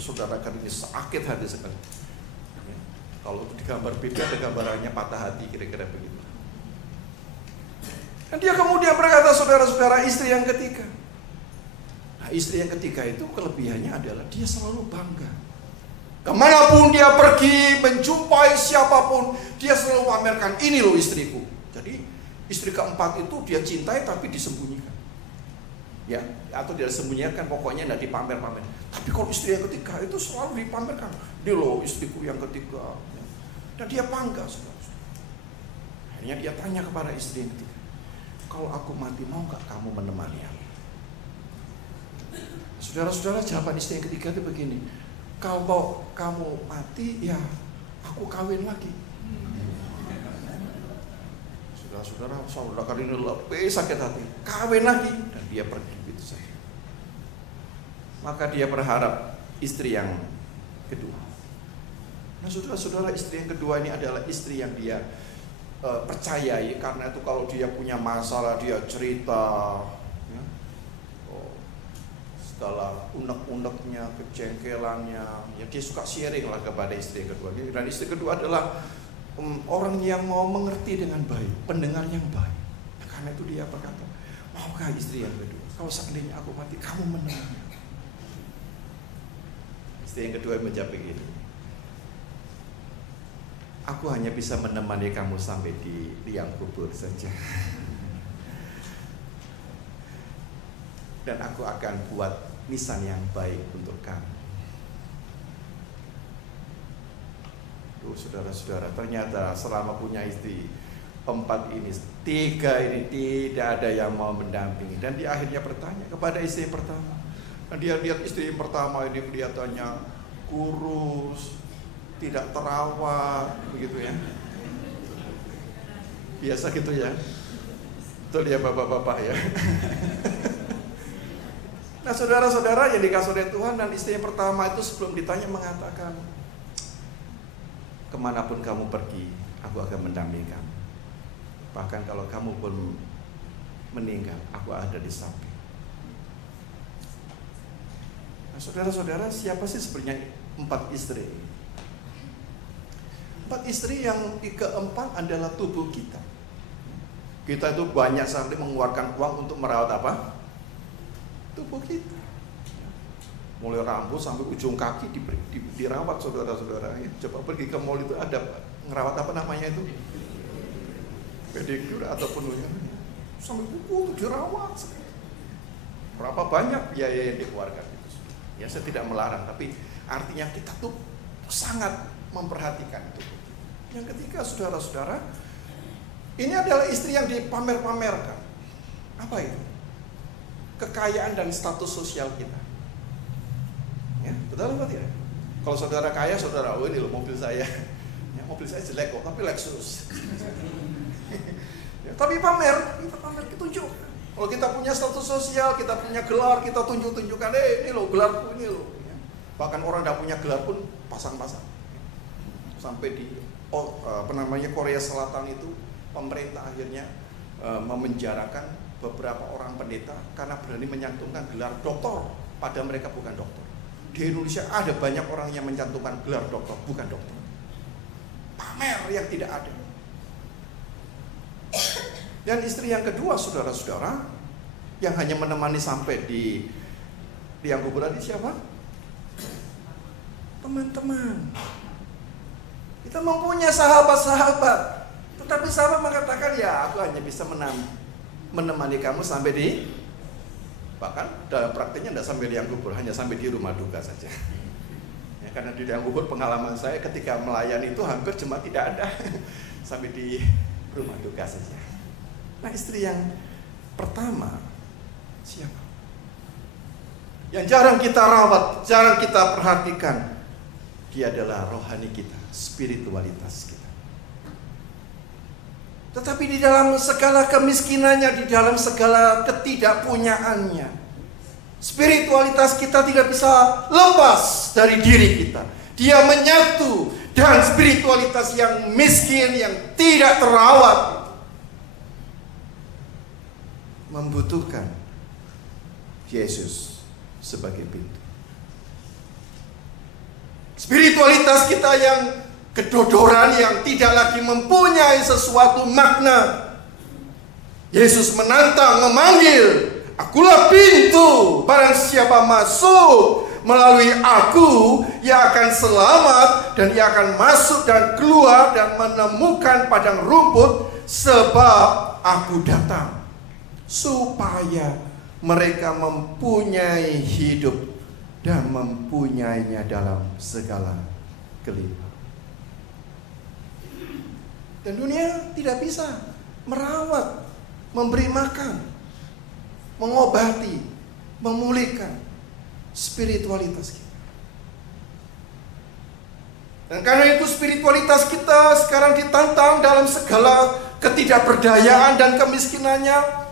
Saudara kan ini sakit hati sekali. Ya, kalau di gambar beda, ada gambarannya patah hati, kira-kira begitu. Dan dia kemudian berkata, saudara-saudara, istri yang ketiga. Nah, istri yang ketiga itu kelebihannya adalah dia selalu bangga. Kemanapun dia pergi, menjumpai siapapun, dia selalu pamerkan, "Ini loh istriku." Jadi istri keempat itu dia cintai tapi disembunyikan, ya, atau dia sembunyikan, pokoknya tidak dipamer-pamer. Tapi kalau istri yang ketiga itu selalu dipamerkan, "Dia loh istriku yang ketiga," ya. Dan dia bangga, saudara. Akhirnya dia tanya kepada istri yang ketiga, "Kalau aku mati, mau nggak kamu menemani aku?" Saudara-saudara, jawaban istri yang ketiga itu begini, "Kalau kamu mati, ya aku kawin lagi." Saudara, saudara ini lebih sakit hati, kawin lagi, dan dia pergi begitu saja. Maka dia berharap istri yang kedua. Nah saudara-saudara, istri yang kedua ini adalah istri yang dia percayai, karena itu kalau dia punya masalah dia cerita, ya, segala unek-uneknya, kejengkelannya, ya dia suka sharing lah kepada istri yang kedua. Dan istri kedua adalah orang yang mau mengerti dengan baik, pendengar yang baik. Nah, karena itu dia berkata, "Maukah istri yang kedua, kalau seandainya aku mati, kamu menemani aku?" Istri yang kedua menjawab begini, aku hanya bisa menemani kamu sampai di liang kubur saja. Dan aku akan buat nisan yang baik untuk kamu. Tuh saudara-saudara, ternyata selama punya istri 4 ini, 3 ini tidak ada yang mau mendampingi. Dan dia akhirnya bertanya kepada istri yang pertama. Dan dia lihat istri yang pertama ini kelihatannya kurus, tidak terawat, begitu ya. Biasa gitu ya. Betul ya bapak-bapak ya. Nah saudara-saudara yang dikasih oleh Tuhan, dan istri yang pertama itu sebelum ditanya mengatakan, kemanapun kamu pergi, aku akan mendampingi kamu. Bahkan kalau kamu pun meninggal, aku ada di samping. Nah saudara-saudara, siapa sih sebenarnya 4 istri? 4 istri yang keempat adalah tubuh kita. Kita itu banyak sekali mengeluarkan uang untuk merawat apa? Tubuh kita. Mulai rambut sampai ujung kaki dirawat saudara-saudara. Coba pergi ke mall itu ada ngerawat apa namanya itu? Pedicure ataupun sampai kuku dirawat. Berapa banyak biaya yang dikeluarkan itu? Ya saya tidak melarang, tapi artinya kita tuh sangat memperhatikan itu. Yang ketiga saudara-saudara, ini adalah istri yang dipamer-pamerkan. Apa itu? Kekayaan dan status sosial kita. Ya, betul apa tidak? Kalau saudara kaya, saudara, oh ini loh mobil saya. Ya, mobil saya jelek kok, tapi Lexus. Ya, tapi pamer, kita pamer, kita tunjuk. Kalau kita punya status sosial, kita punya gelar, kita tunjuk-tunjukkan, ini loh gelarku, ini loh. Ya. Bahkan orang tidak punya gelar pun pasang-pasang. Sampai di Korea Selatan itu pemerintah akhirnya memenjarakan beberapa orang pendeta karena berani menyantumkan gelar doktor, padahal mereka bukan dokter. Di Indonesia ada banyak orang yang mencantumkan gelar dokter, bukan dokter. Pamer yang tidak ada. Dan istri yang kedua saudara-saudara, yang hanya menemani sampai di liang kubur tadi siapa? Teman-teman. Kita mempunyai sahabat-sahabat, tetapi sahabat mengatakan, ya aku hanya bisa menemani kamu sampai di, bahkan dalam praktiknya tidak sampai liang kubur, hanya sampai di rumah duka saja. Ya, karena di liang kubur pengalaman saya ketika melayani itu hampir cuma tidak ada, sampai di rumah duka saja. Nah istri yang pertama siapa? Yang jarang kita rawat, jarang kita perhatikan. Dia adalah rohani kita, spiritualitas kita. Tetapi di dalam segala kemiskinannya, di dalam segala ketidakpunyaannya, spiritualitas kita tidak bisa lepas dari diri kita. Dia menyatu dengan spiritualitas yang miskin, yang tidak terawat, membutuhkan Yesus sebagai pintu. Spiritualitas kita yang kedodoran, yang tidak lagi mempunyai sesuatu makna. Yesus menantang, memanggil, akulah pintu, barang siapa masuk melalui aku, ia akan selamat, dan ia akan masuk dan keluar dan menemukan padang rumput, sebab aku datang supaya mereka mempunyai hidup dan mempunyainya dalam segala kelimpahan. Dan dunia tidak bisa merawat, memberi makan, mengobati, memulihkan spiritualitas kita. Dan karena itu spiritualitas kita sekarang ditantang dalam segala ketidakberdayaan dan kemiskinannya.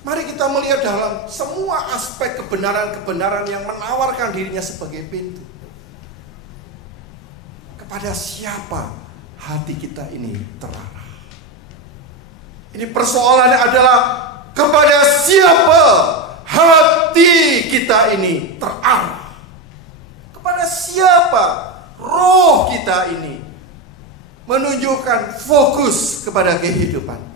Mari kita melihat dalam semua aspek kebenaran-kebenaran yang menawarkan dirinya sebagai pintu. Kepada siapa hati kita ini terarah? Ini persoalannya adalah kepada siapa hati kita ini terarah? Kepada siapa roh kita ini menunjukkan fokus kepada kehidupan?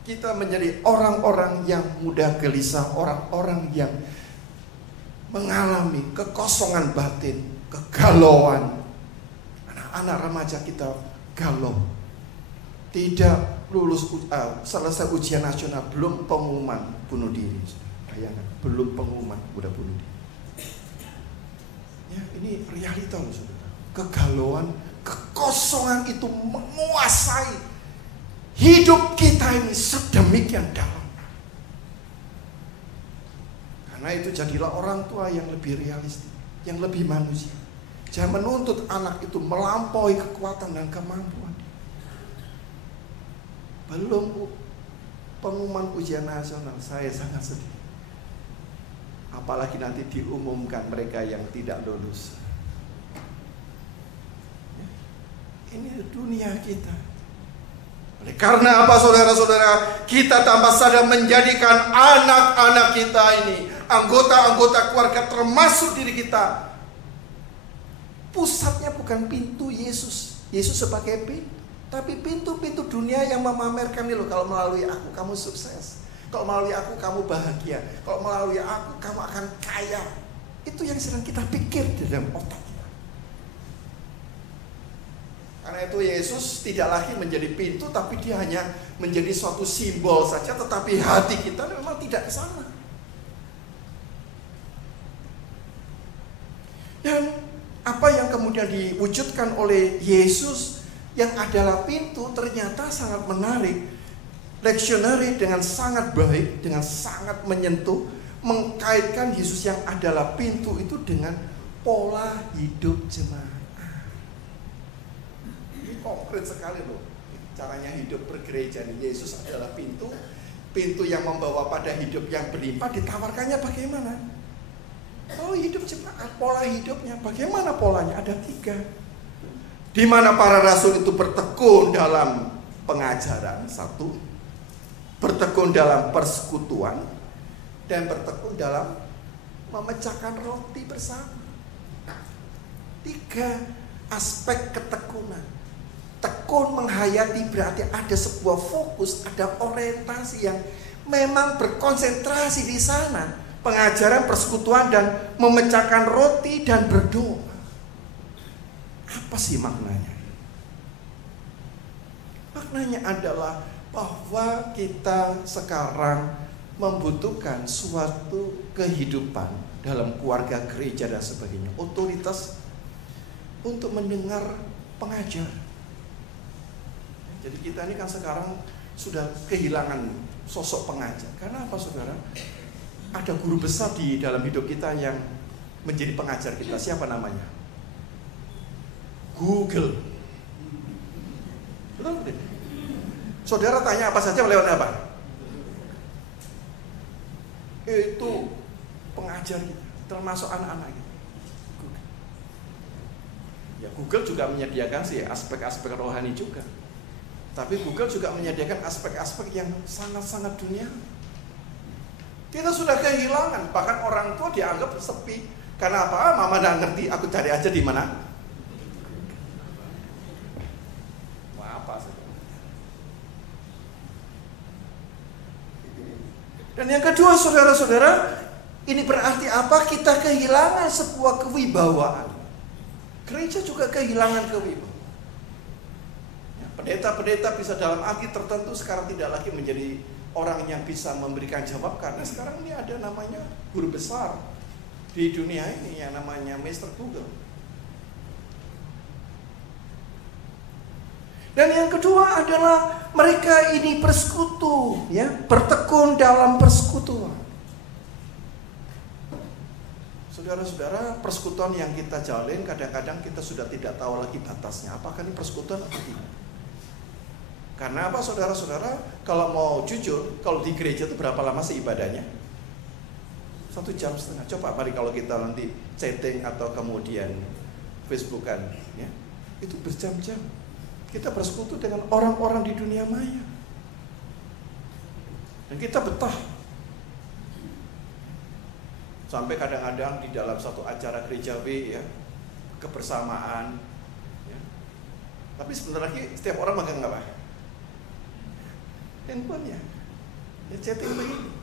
Kita menjadi orang-orang yang mudah gelisah, orang-orang yang mengalami kekosongan batin, kegalauan. Anak-anak remaja kita galau. Tidak lulus, selesai ujian nasional, belum pengumuman bunuh diri. Bayangkan, belum pengumuman udah bunuh diri. Ya, ini realita loh saudara. Kegalauan, kekosongan itu menguasai hidup kita ini sedemikian dalam. Karena itu jadilah orang tua yang lebih realistis, yang lebih manusia. Jangan menuntut anak itu melampaui kekuatan dan kemampuan. Belum pengumuman ujian nasional, saya sangat sedih. Apalagi nanti diumumkan mereka yang tidak lulus. Ini dunia kita. Oleh karena apa saudara-saudara, kita tanpa sadar menjadikan anak-anak kita ini, anggota-anggota keluarga termasuk diri kita, pusatnya bukan pintu Yesus. Yesus sebagai pintu, tapi pintu-pintu dunia yang memamerkan ini loh, kalau melalui aku kamu sukses, kalau melalui aku kamu bahagia, kalau melalui aku kamu akan kaya. Itu yang sedang kita pikir di dalam otak. Karena itu Yesus tidak lagi menjadi pintu, tapi dia hanya menjadi suatu simbol saja, tetapi hati kita memang tidak ke sana. Dan apa yang kemudian diwujudkan oleh Yesus yang adalah pintu ternyata sangat menarik, leksionari dengan sangat baik, dengan sangat menyentuh, mengkaitkan Yesus yang adalah pintu itu dengan pola hidup jemaat. Konkret sekali loh caranya hidup bergereja nih. Yesus adalah pintu, pintu yang membawa pada hidup yang berlimpah. Ditawarkannya bagaimana? Oh, hidup jemaat, pola hidupnya bagaimana polanya? Ada 3. Di mana para rasul itu bertekun dalam pengajaran, 1, bertekun dalam persekutuan, dan bertekun dalam memecahkan roti bersama. 3 aspek ketekunan. Tekun menghayati berarti ada sebuah fokus, ada orientasi yang memang berkonsentrasi di sana. Pengajaran, persekutuan, dan memecahkan roti dan berdoa. Apa sih maknanya? Maknanya adalah bahwa kita sekarang membutuhkan suatu kehidupan dalam keluarga gereja dan sebagainya, otoritas untuk mendengar pengajar. Jadi kita ini kan sekarang sudah kehilangan sosok pengajar. Karena apa saudara? Ada guru besar di dalam hidup kita yang menjadi pengajar kita. Siapa namanya? Google. Betul? Saudara tanya apa saja lewat apa? Itu pengajar kita, termasuk anak-anak kita. Google. Ya, Google juga menyediakan sih aspek-aspek rohani juga. Tapi Google juga menyediakan aspek-aspek yang sangat-sangat dunia. Kita sudah kehilangan, bahkan orang tua dianggap sepi. Karena apa? Mama udah ngerti, aku cari aja di mana. Wah, apa sih? Dan yang kedua, saudara-saudara, ini berarti apa? Kita kehilangan sebuah kewibawaan. Gereja juga kehilangan kewibawaan. Pendeta-pendeta bisa dalam arti tertentu sekarang tidak lagi menjadi orang yang bisa memberikan jawab, karena sekarang ini ada namanya guru besar di dunia ini yang namanya Mr. Google. Dan yang kedua adalah mereka ini bersekutu, ya, bertekun dalam persekutuan. Saudara-saudara, persekutuan yang kita jalin kadang-kadang kita sudah tidak tahu lagi batasnya. Apakah ini persekutuan atau tidak? Karena apa saudara-saudara? Kalau mau jujur, kalau di gereja itu berapa lama sih ibadahnya? 1,5 jam. Coba mari kalau kita nanti chatting atau kemudian Facebookan, ya, itu berjam-jam. Kita bersekutu dengan orang-orang di dunia maya. Dan kita betah. Sampai kadang-kadang di dalam satu acara gerejawi, ya, kebersamaan, ya. Tapi sebentar lagi setiap orang makan apa? Handphonenya, ya, chatting begini,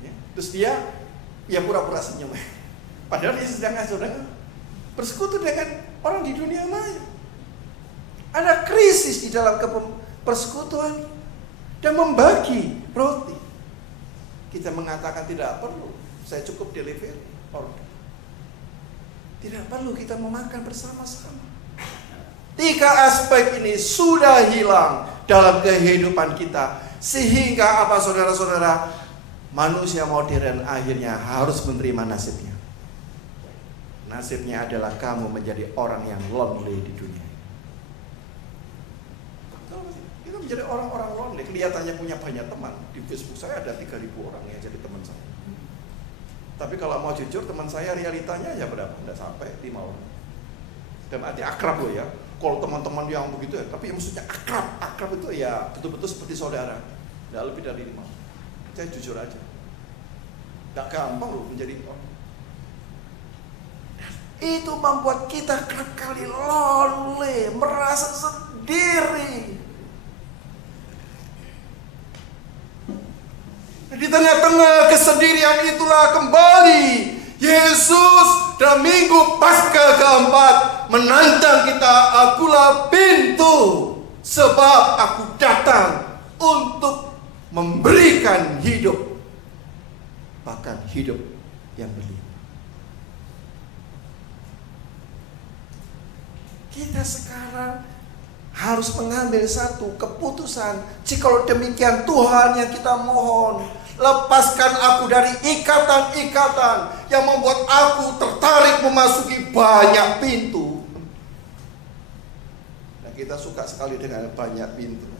ya. Terus dia ya pura-pura senyum. Padahal dia sedang bersekutu dengan orang di dunia maya. Ada krisis di dalam persekutuan dan membagi roti. Kita mengatakan tidak perlu, saya cukup delivery order. Tidak perlu kita memakan bersama-sama. 3 aspek ini sudah hilang dalam kehidupan kita, sehingga apa saudara-saudara? Manusia modern akhirnya harus menerima nasibnya. Nasibnya adalah kamu menjadi orang yang lonely di dunia. Kita menjadi orang-orang lonely. Kelihatannya punya banyak teman. Di Facebook saya ada 3.000 orang yang jadi teman saya. Tapi kalau mau jujur, teman saya realitanya ya berapa? Tidak sampai 5 orang. Dan arti akrab loh ya. Kalau teman-teman yang begitu ya, tapi maksudnya akrab. Akrab itu ya betul-betul seperti saudara. Tidak lebih dari 5. Saya jujur aja. Tidak gampang loh menjadi orang. Itu membuat kita kerap kali lonely, merasa sendiri. Di tengah-tengah kesendirian itulah kembali Yesus dalam minggu Paskah keempat menantang kita. Akulah pintu, sebab aku datang untuk memberikan hidup, bahkan hidup yang berlimpah. Kita sekarang harus mengambil satu keputusan. Jikalau demikian Tuhan yang kita mohon, lepaskan aku dari ikatan-ikatan yang membuat aku tertarik memasuki banyak pintu. Nah, kita suka sekali dengan banyak pintu.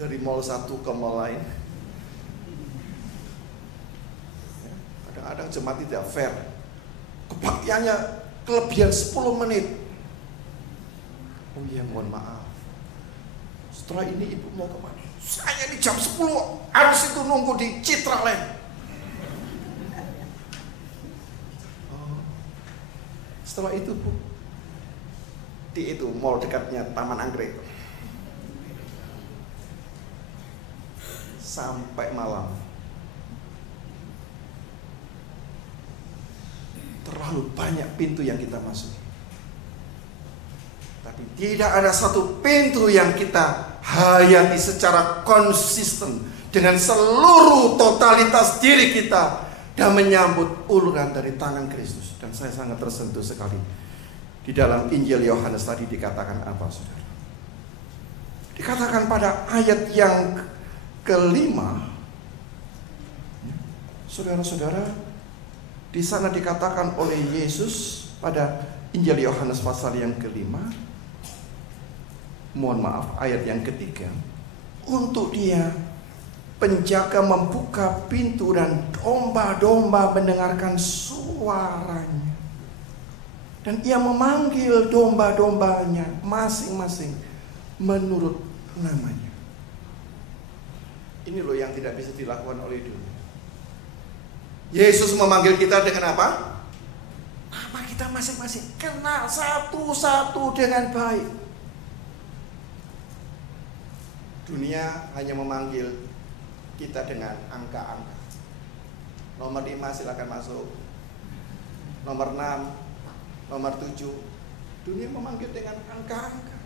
Dari mall satu ke mall lain. Kadang-kadang jemaat tidak fair. Kebaktiannya kelebihan 10 menit. Oh iya, mohon maaf. Setelah ini ibu mau kemana? Saya di jam 10 harus itu nunggu di Citraland. Setelah itu bu, di itu mall dekatnya Taman Anggrek. Sampai malam. Terlalu banyak pintu yang kita masuki. Tapi tidak ada satu pintu yang kita hayati secara konsisten dengan seluruh totalitas diri kita dan menyambut uluran dari tangan Kristus. Dan saya sangat tersentuh sekali di dalam Injil Yohanes tadi dikatakan apa, saudara? Dikatakan pada ayat yang kelima, saudara-saudara, di sana dikatakan oleh Yesus pada Injil Yohanes pasal yang kelima, mohon maaf, ayat yang ketiga, untuk dia penjaga membuka pintu dan domba-domba mendengarkan suaranya, dan ia memanggil domba-dombanya masing-masing menurut namanya. Ini loh yang tidak bisa dilakukan oleh dunia. Yesus memanggil kita dengan apa? Nama kita masing-masing, kenal satu-satu dengan baik. Dunia hanya memanggil kita dengan angka-angka. Nomor 5 silakan masuk. Nomor 6, nomor 7. Dunia memanggil dengan angka-angka.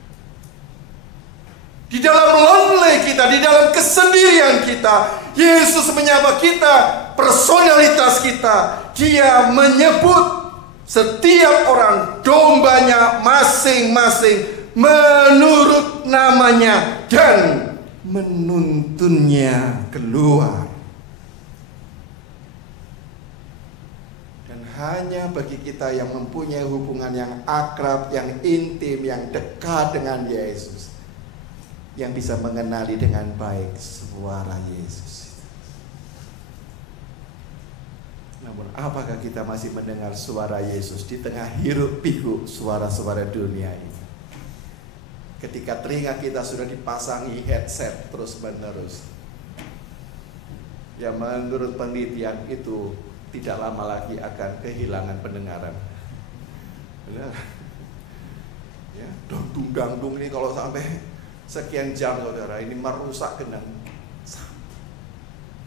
Di dalam lonely kita, di dalam kesendirian kita, Yesus menyapa kita, personalitas kita. Dia menyebut setiap orang dombanya masing-masing menurut namanya dan menuntunnya keluar. Dan hanya bagi kita yang mempunyai hubungan yang akrab, yang intim, yang dekat dengan Yesus, yang bisa mengenali dengan baik suara Yesus. Namun apakah kita masih mendengar suara Yesus di tengah hiruk pikuk suara-suara dunia ini? Ketika telinga kita sudah dipasangi headset terus menerus, yang menurut penelitian itu tidak lama lagi akan kehilangan pendengaran. Benar? Ya, dangdung ini kalau sampai sekian jam, saudara, ini merusak genang.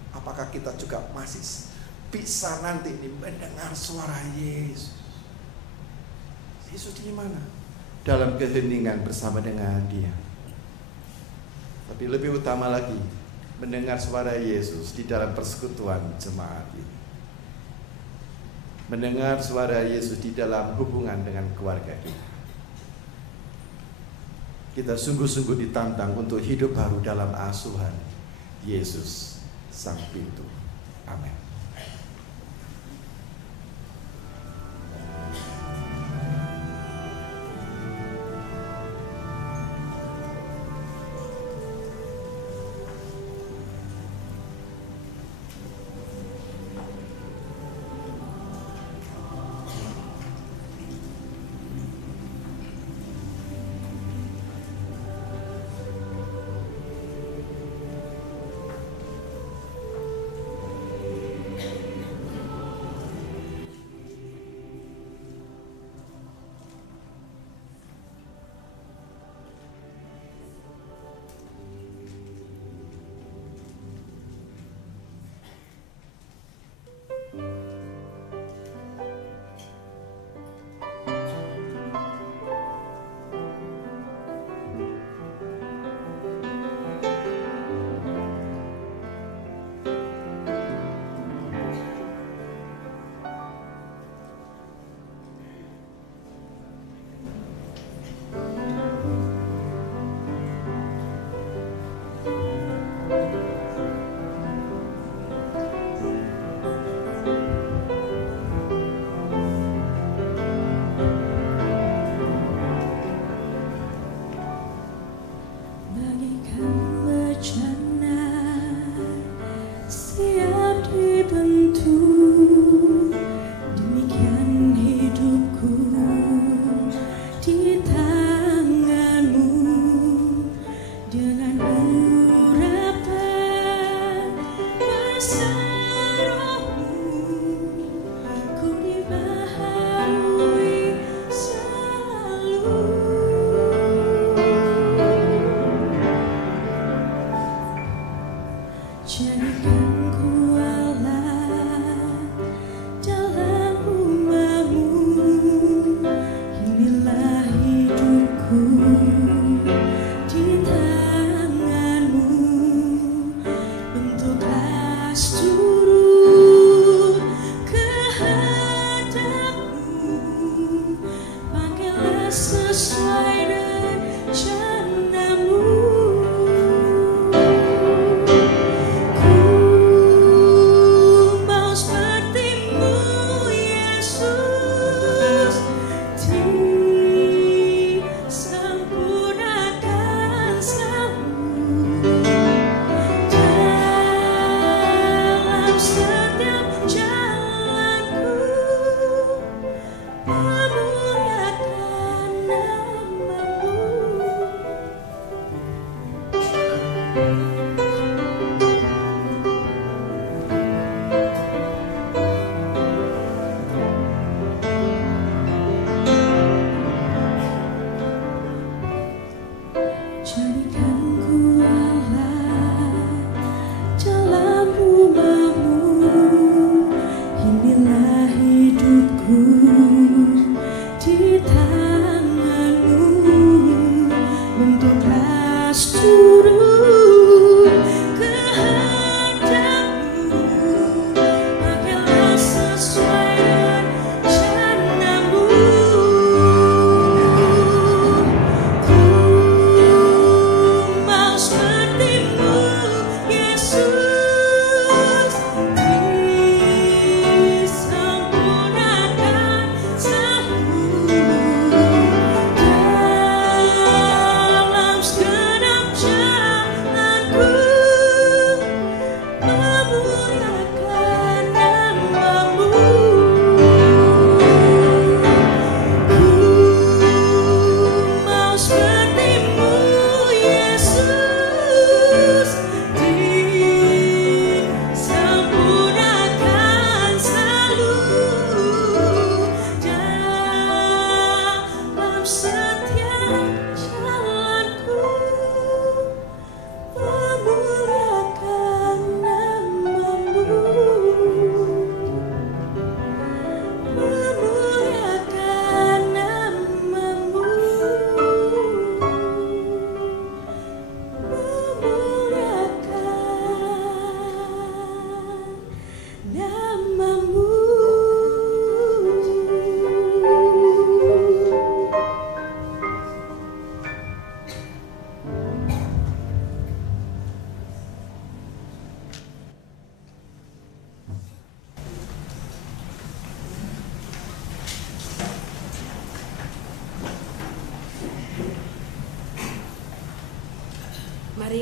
Apakah kita juga masih bisa nanti mendengar suara Yesus. Yesus di mana? Dalam keheningan bersama dengan Dia. Tapi lebih utama lagi, mendengar suara Yesus di dalam persekutuan jemaat ini. Mendengar suara Yesus di dalam hubungan dengan keluarga kita. Kita sungguh-sungguh ditantang untuk hidup baru dalam asuhan Yesus Sang Pintu. Amin.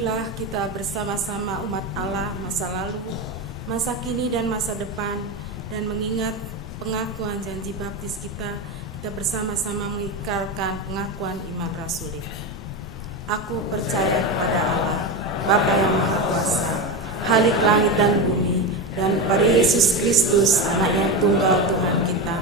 marilah kita bersama-sama umat Allah masa lalu, masa kini dan masa depan, dan mengingat pengakuan janji baptis kita bersama-sama mengikrarkan pengakuan iman rasuli. Aku percaya kepada Allah, Bapa yang Maha Kuasa, Khalik langit dan bumi, dan pada Yesus Kristus, Anak-Nya tunggal Tuhan kita,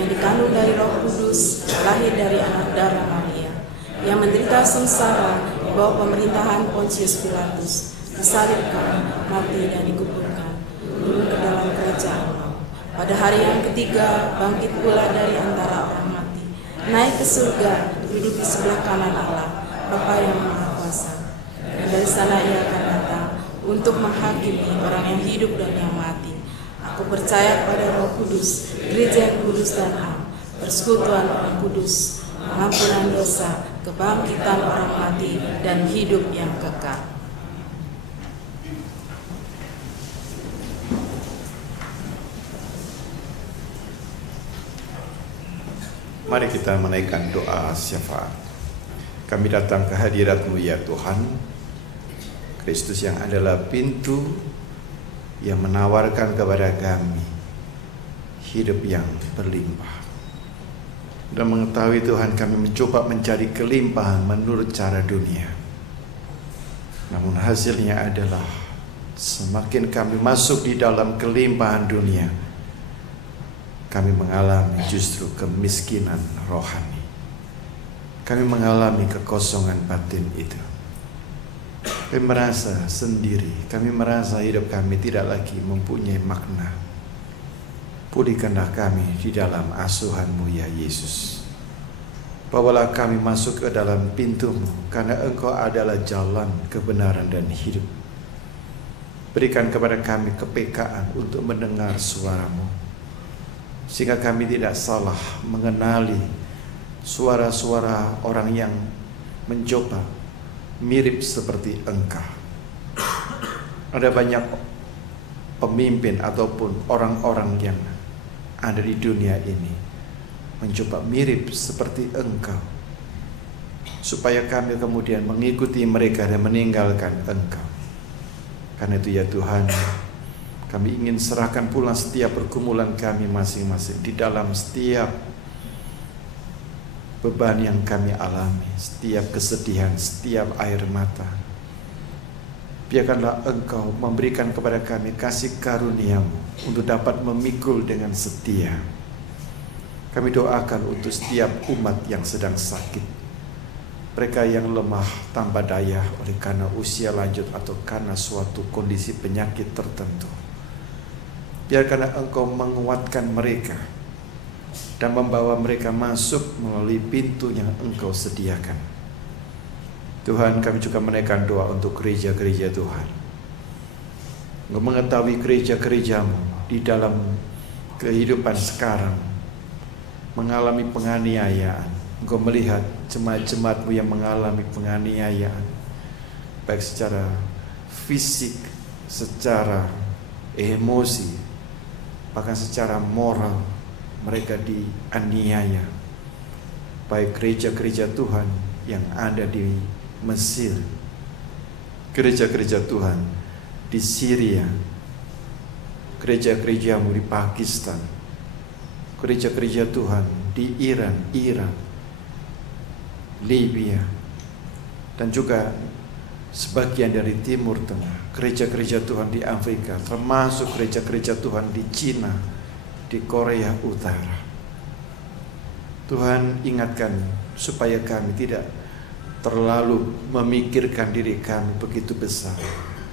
yang dikandung dari Roh Kudus, lahir dari anak darah Maria, yang menderita sengsara di bawah pemerintahan Pontius Pilatus, disalibkan, mati dan dikuburkan, turun ke dalam kerajaan maut. Pada hari yang ketiga, bangkit pula dari antara orang mati, naik ke surga, duduk di sebelah kanan Allah, Bapa yang Maha Kuasa. Dan dari sana Ia akan datang untuk menghakimi orang yang hidup dan yang mati. Aku percaya pada Roh Kudus, Gereja yang kudus dan am, persekutuan orang kudus, pengampunan dosa, kebangkitan orang mati, dan hidup yang kekal. Mari kita menaikkan doa syafaat. Kami datang ke hadirat-Mu ya Tuhan, Kristus yang adalah pintu yang menawarkan kepada kami hidup yang berlimpah. Dan mengetahui Tuhan, kami mencoba mencari kelimpahan menurut cara dunia. Namun hasilnya adalah semakin kami masuk di dalam kelimpahan dunia, kami mengalami justru kemiskinan rohani. Kami mengalami kekosongan batin itu. Kami merasa sendiri. Kami merasa hidup kami tidak lagi mempunyai makna. Pulihkanlah kami di dalam asuhan-Mu ya Yesus. Bawalah kami masuk ke dalam pintu-Mu, karena Engkau adalah jalan, kebenaran dan hidup. Berikan kepada kami kepekaan untuk mendengar suara-Mu, sehingga kami tidak salah mengenali suara-suara orang yang mencoba mirip seperti Engkau. Ada banyak pemimpin ataupun orang-orang yang ada di dunia ini mencoba mirip seperti Engkau, supaya kami kemudian mengikuti mereka dan meninggalkan Engkau. Karena itu ya Tuhan, kami ingin serahkan pula setiap pergumulan kami masing-masing di dalam setiap beban yang kami alami, setiap kesedihan, setiap air mata. Biarkanlah Engkau memberikan kepada kami kasih karunia-Mu untuk dapat memikul dengan setia. Kami doakan untuk setiap umat yang sedang sakit, mereka yang lemah tanpa daya oleh karena usia lanjut atau karena suatu kondisi penyakit tertentu. Biarkanlah Engkau menguatkan mereka dan membawa mereka masuk melalui pintu yang Engkau sediakan. Tuhan, kami juga menaikkan doa untuk gereja-gereja Tuhan. Engkau mengetahui gereja-gereja-Mu di dalam kehidupan sekarang mengalami penganiayaan. Engkau melihat jemaat-jemaat-Mu yang mengalami penganiayaan, baik secara fisik, secara emosi, bahkan secara moral. Mereka dianiaya, baik gereja-gereja Tuhan yang ada di Mesir, gereja-gereja Tuhan di Syria, gereja-gereja-Mu di Pakistan, gereja-gereja Tuhan di Iran, Libya, dan juga sebagian dari Timur Tengah, gereja-gereja Tuhan di Afrika, termasuk gereja-gereja Tuhan di Cina, di Korea Utara. Tuhan, ingatkan supaya kami tidak terlalu memikirkan diri kami begitu besar,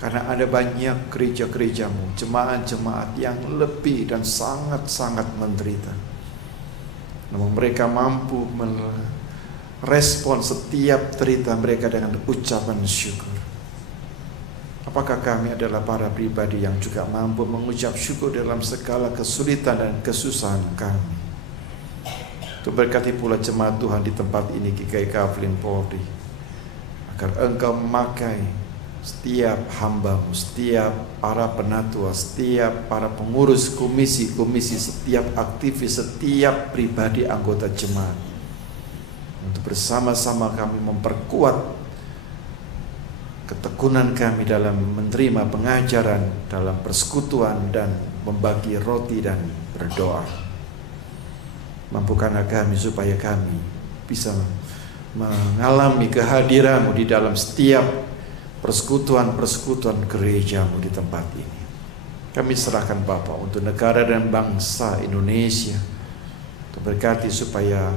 karena ada banyak gereja-gereja-Mu, jemaat-jemaat yang lebih dan sangat-sangat menderita. Namun mereka mampu merespon setiap derita mereka dengan ucapan syukur. Apakah kami adalah para pribadi yang juga mampu mengucap syukur dalam segala kesulitan dan kesusahan kami? Tuh berkati pula jemaat Tuhan di tempat ini, GKI Kaflin Polri, agar Engkau memakai setiap hamba-Mu, setiap para penatua, setiap para pengurus komisi-komisi, setiap aktivis, setiap pribadi anggota jemaat, untuk bersama-sama kami memperkuat ketekunan kami dalam menerima pengajaran, dalam persekutuan dan membagi roti dan berdoa. Mampukanlah kami supaya kami bisa mengalami kehadiran-Mu di dalam setiap persekutuan-persekutuan gereja-Mu di tempat ini. Kami serahkan Bapa untuk negara dan bangsa Indonesia, untuk berkati supaya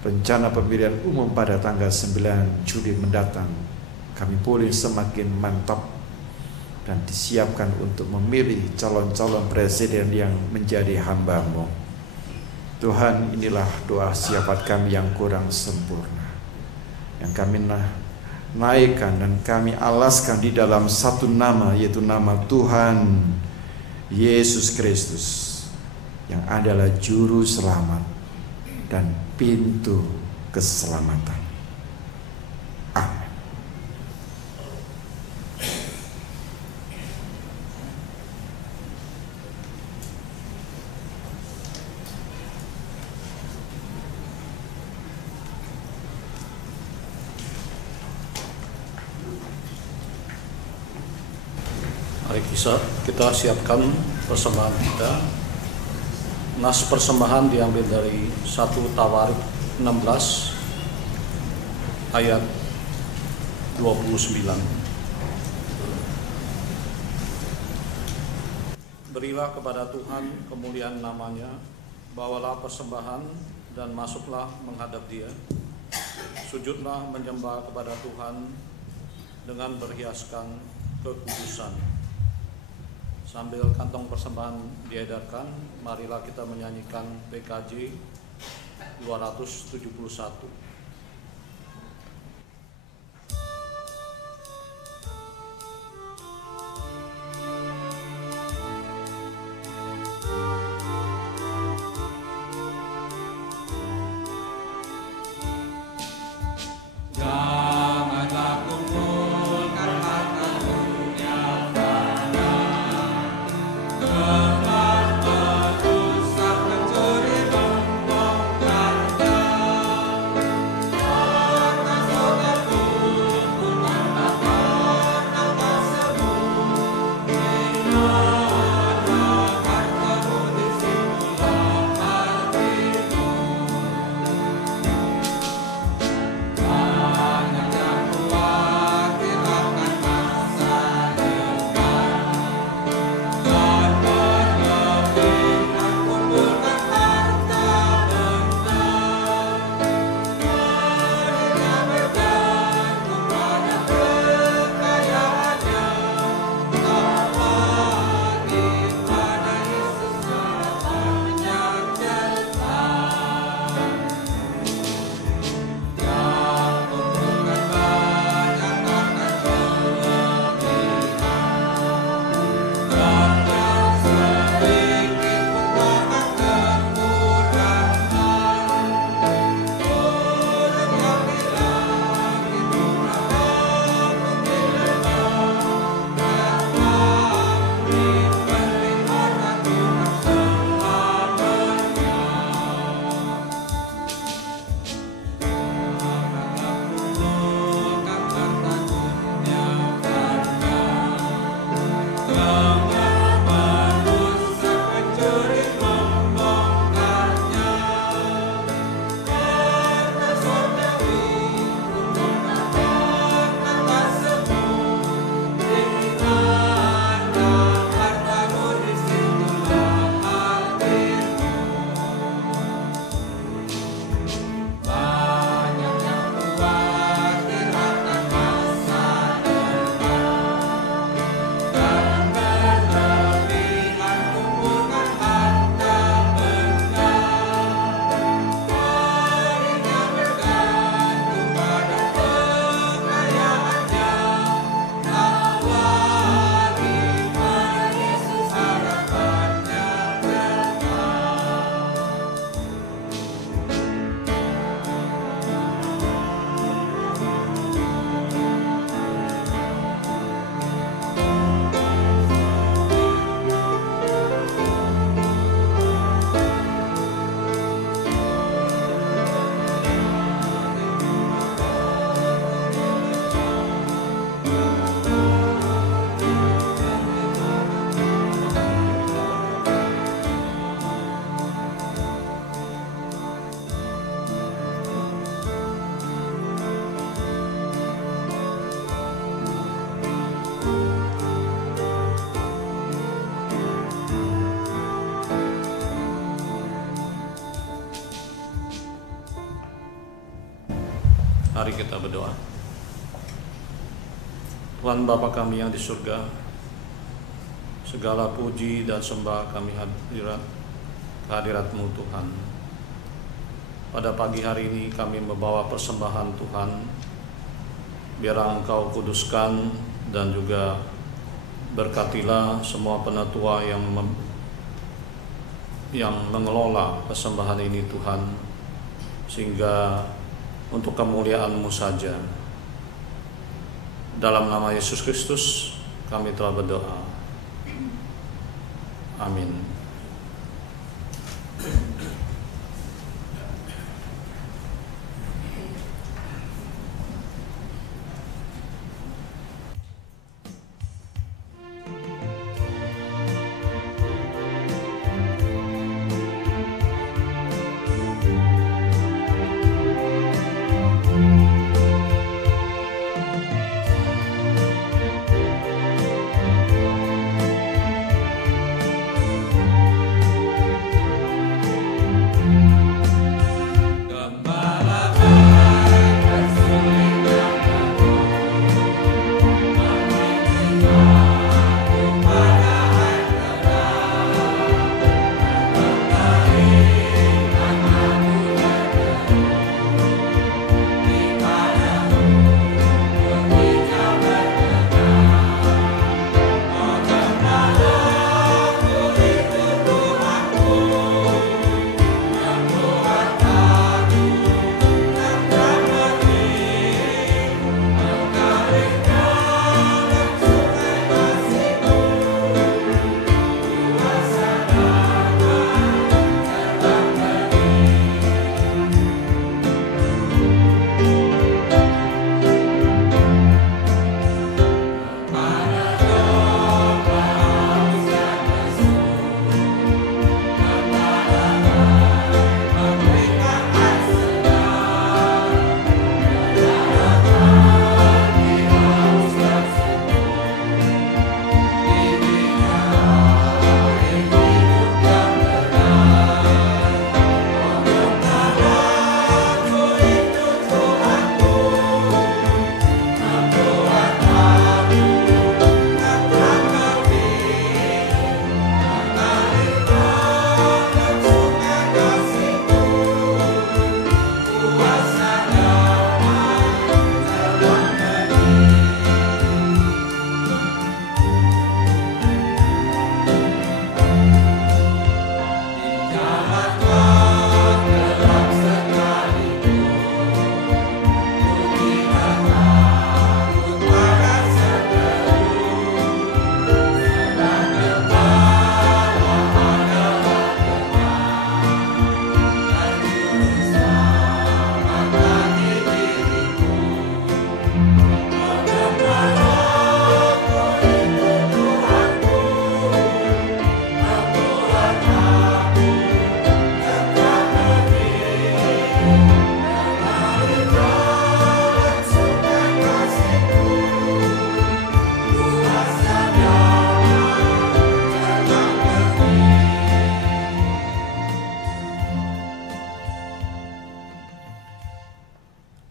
rencana pemilihan umum pada tanggal 9 Juli mendatang kami boleh semakin mantap dan disiapkan untuk memilih calon-calon presiden yang menjadi hamba-Mu. Tuhan, inilah doa syafaat kami yang kurang sempurna, yang kami naikkan dan kami alaskan di dalam satu nama, yaitu nama Tuhan Yesus Kristus, yang adalah juru selamat dan pintu keselamatan. Amin. Mari kita siapkan persembahan kita. Nas persembahan diambil dari 1 Tawarik 16 ayat 29. Berilah kepada Tuhan kemuliaan namanya, bawalah persembahan dan masuklah menghadap Dia. Sujudlah menyembah kepada Tuhan dengan berhiaskan kekudusan. Sambil kantong persembahan diedarkan, marilah kita menyanyikan PKJ 271. Janganlah Mari kita berdoa. Tuhan Bapa kami yang di surga, segala puji dan sembah kami hadirat-Mu Tuhan. Pada pagi hari ini kami membawa persembahan Tuhan, biarlah Engkau kuduskan dan juga berkatilah semua penatua yang mengelola persembahan ini Tuhan, sehingga untuk kemuliaan-Mu saja. Dalam nama Yesus Kristus kami telah berdoa. Amin.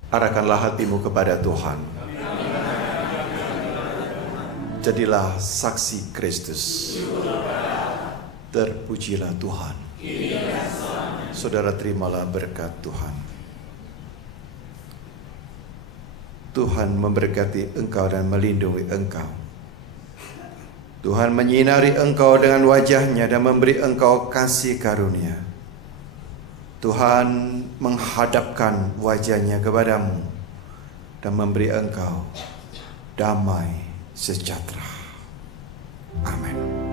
Arahkanlah hatimu kepada Tuhan. Jadilah saksi Kristus. Terpujilah Tuhan. Saudara, terimalah berkat Tuhan. Tuhan memberkati engkau dan melindungi engkau. Tuhan menyinari engkau dengan wajah-Nya dan memberi engkau kasih karunia. Tuhan menghadapkan wajah-Nya kepadamu dan memberi engkau damai sejahtera. Amin.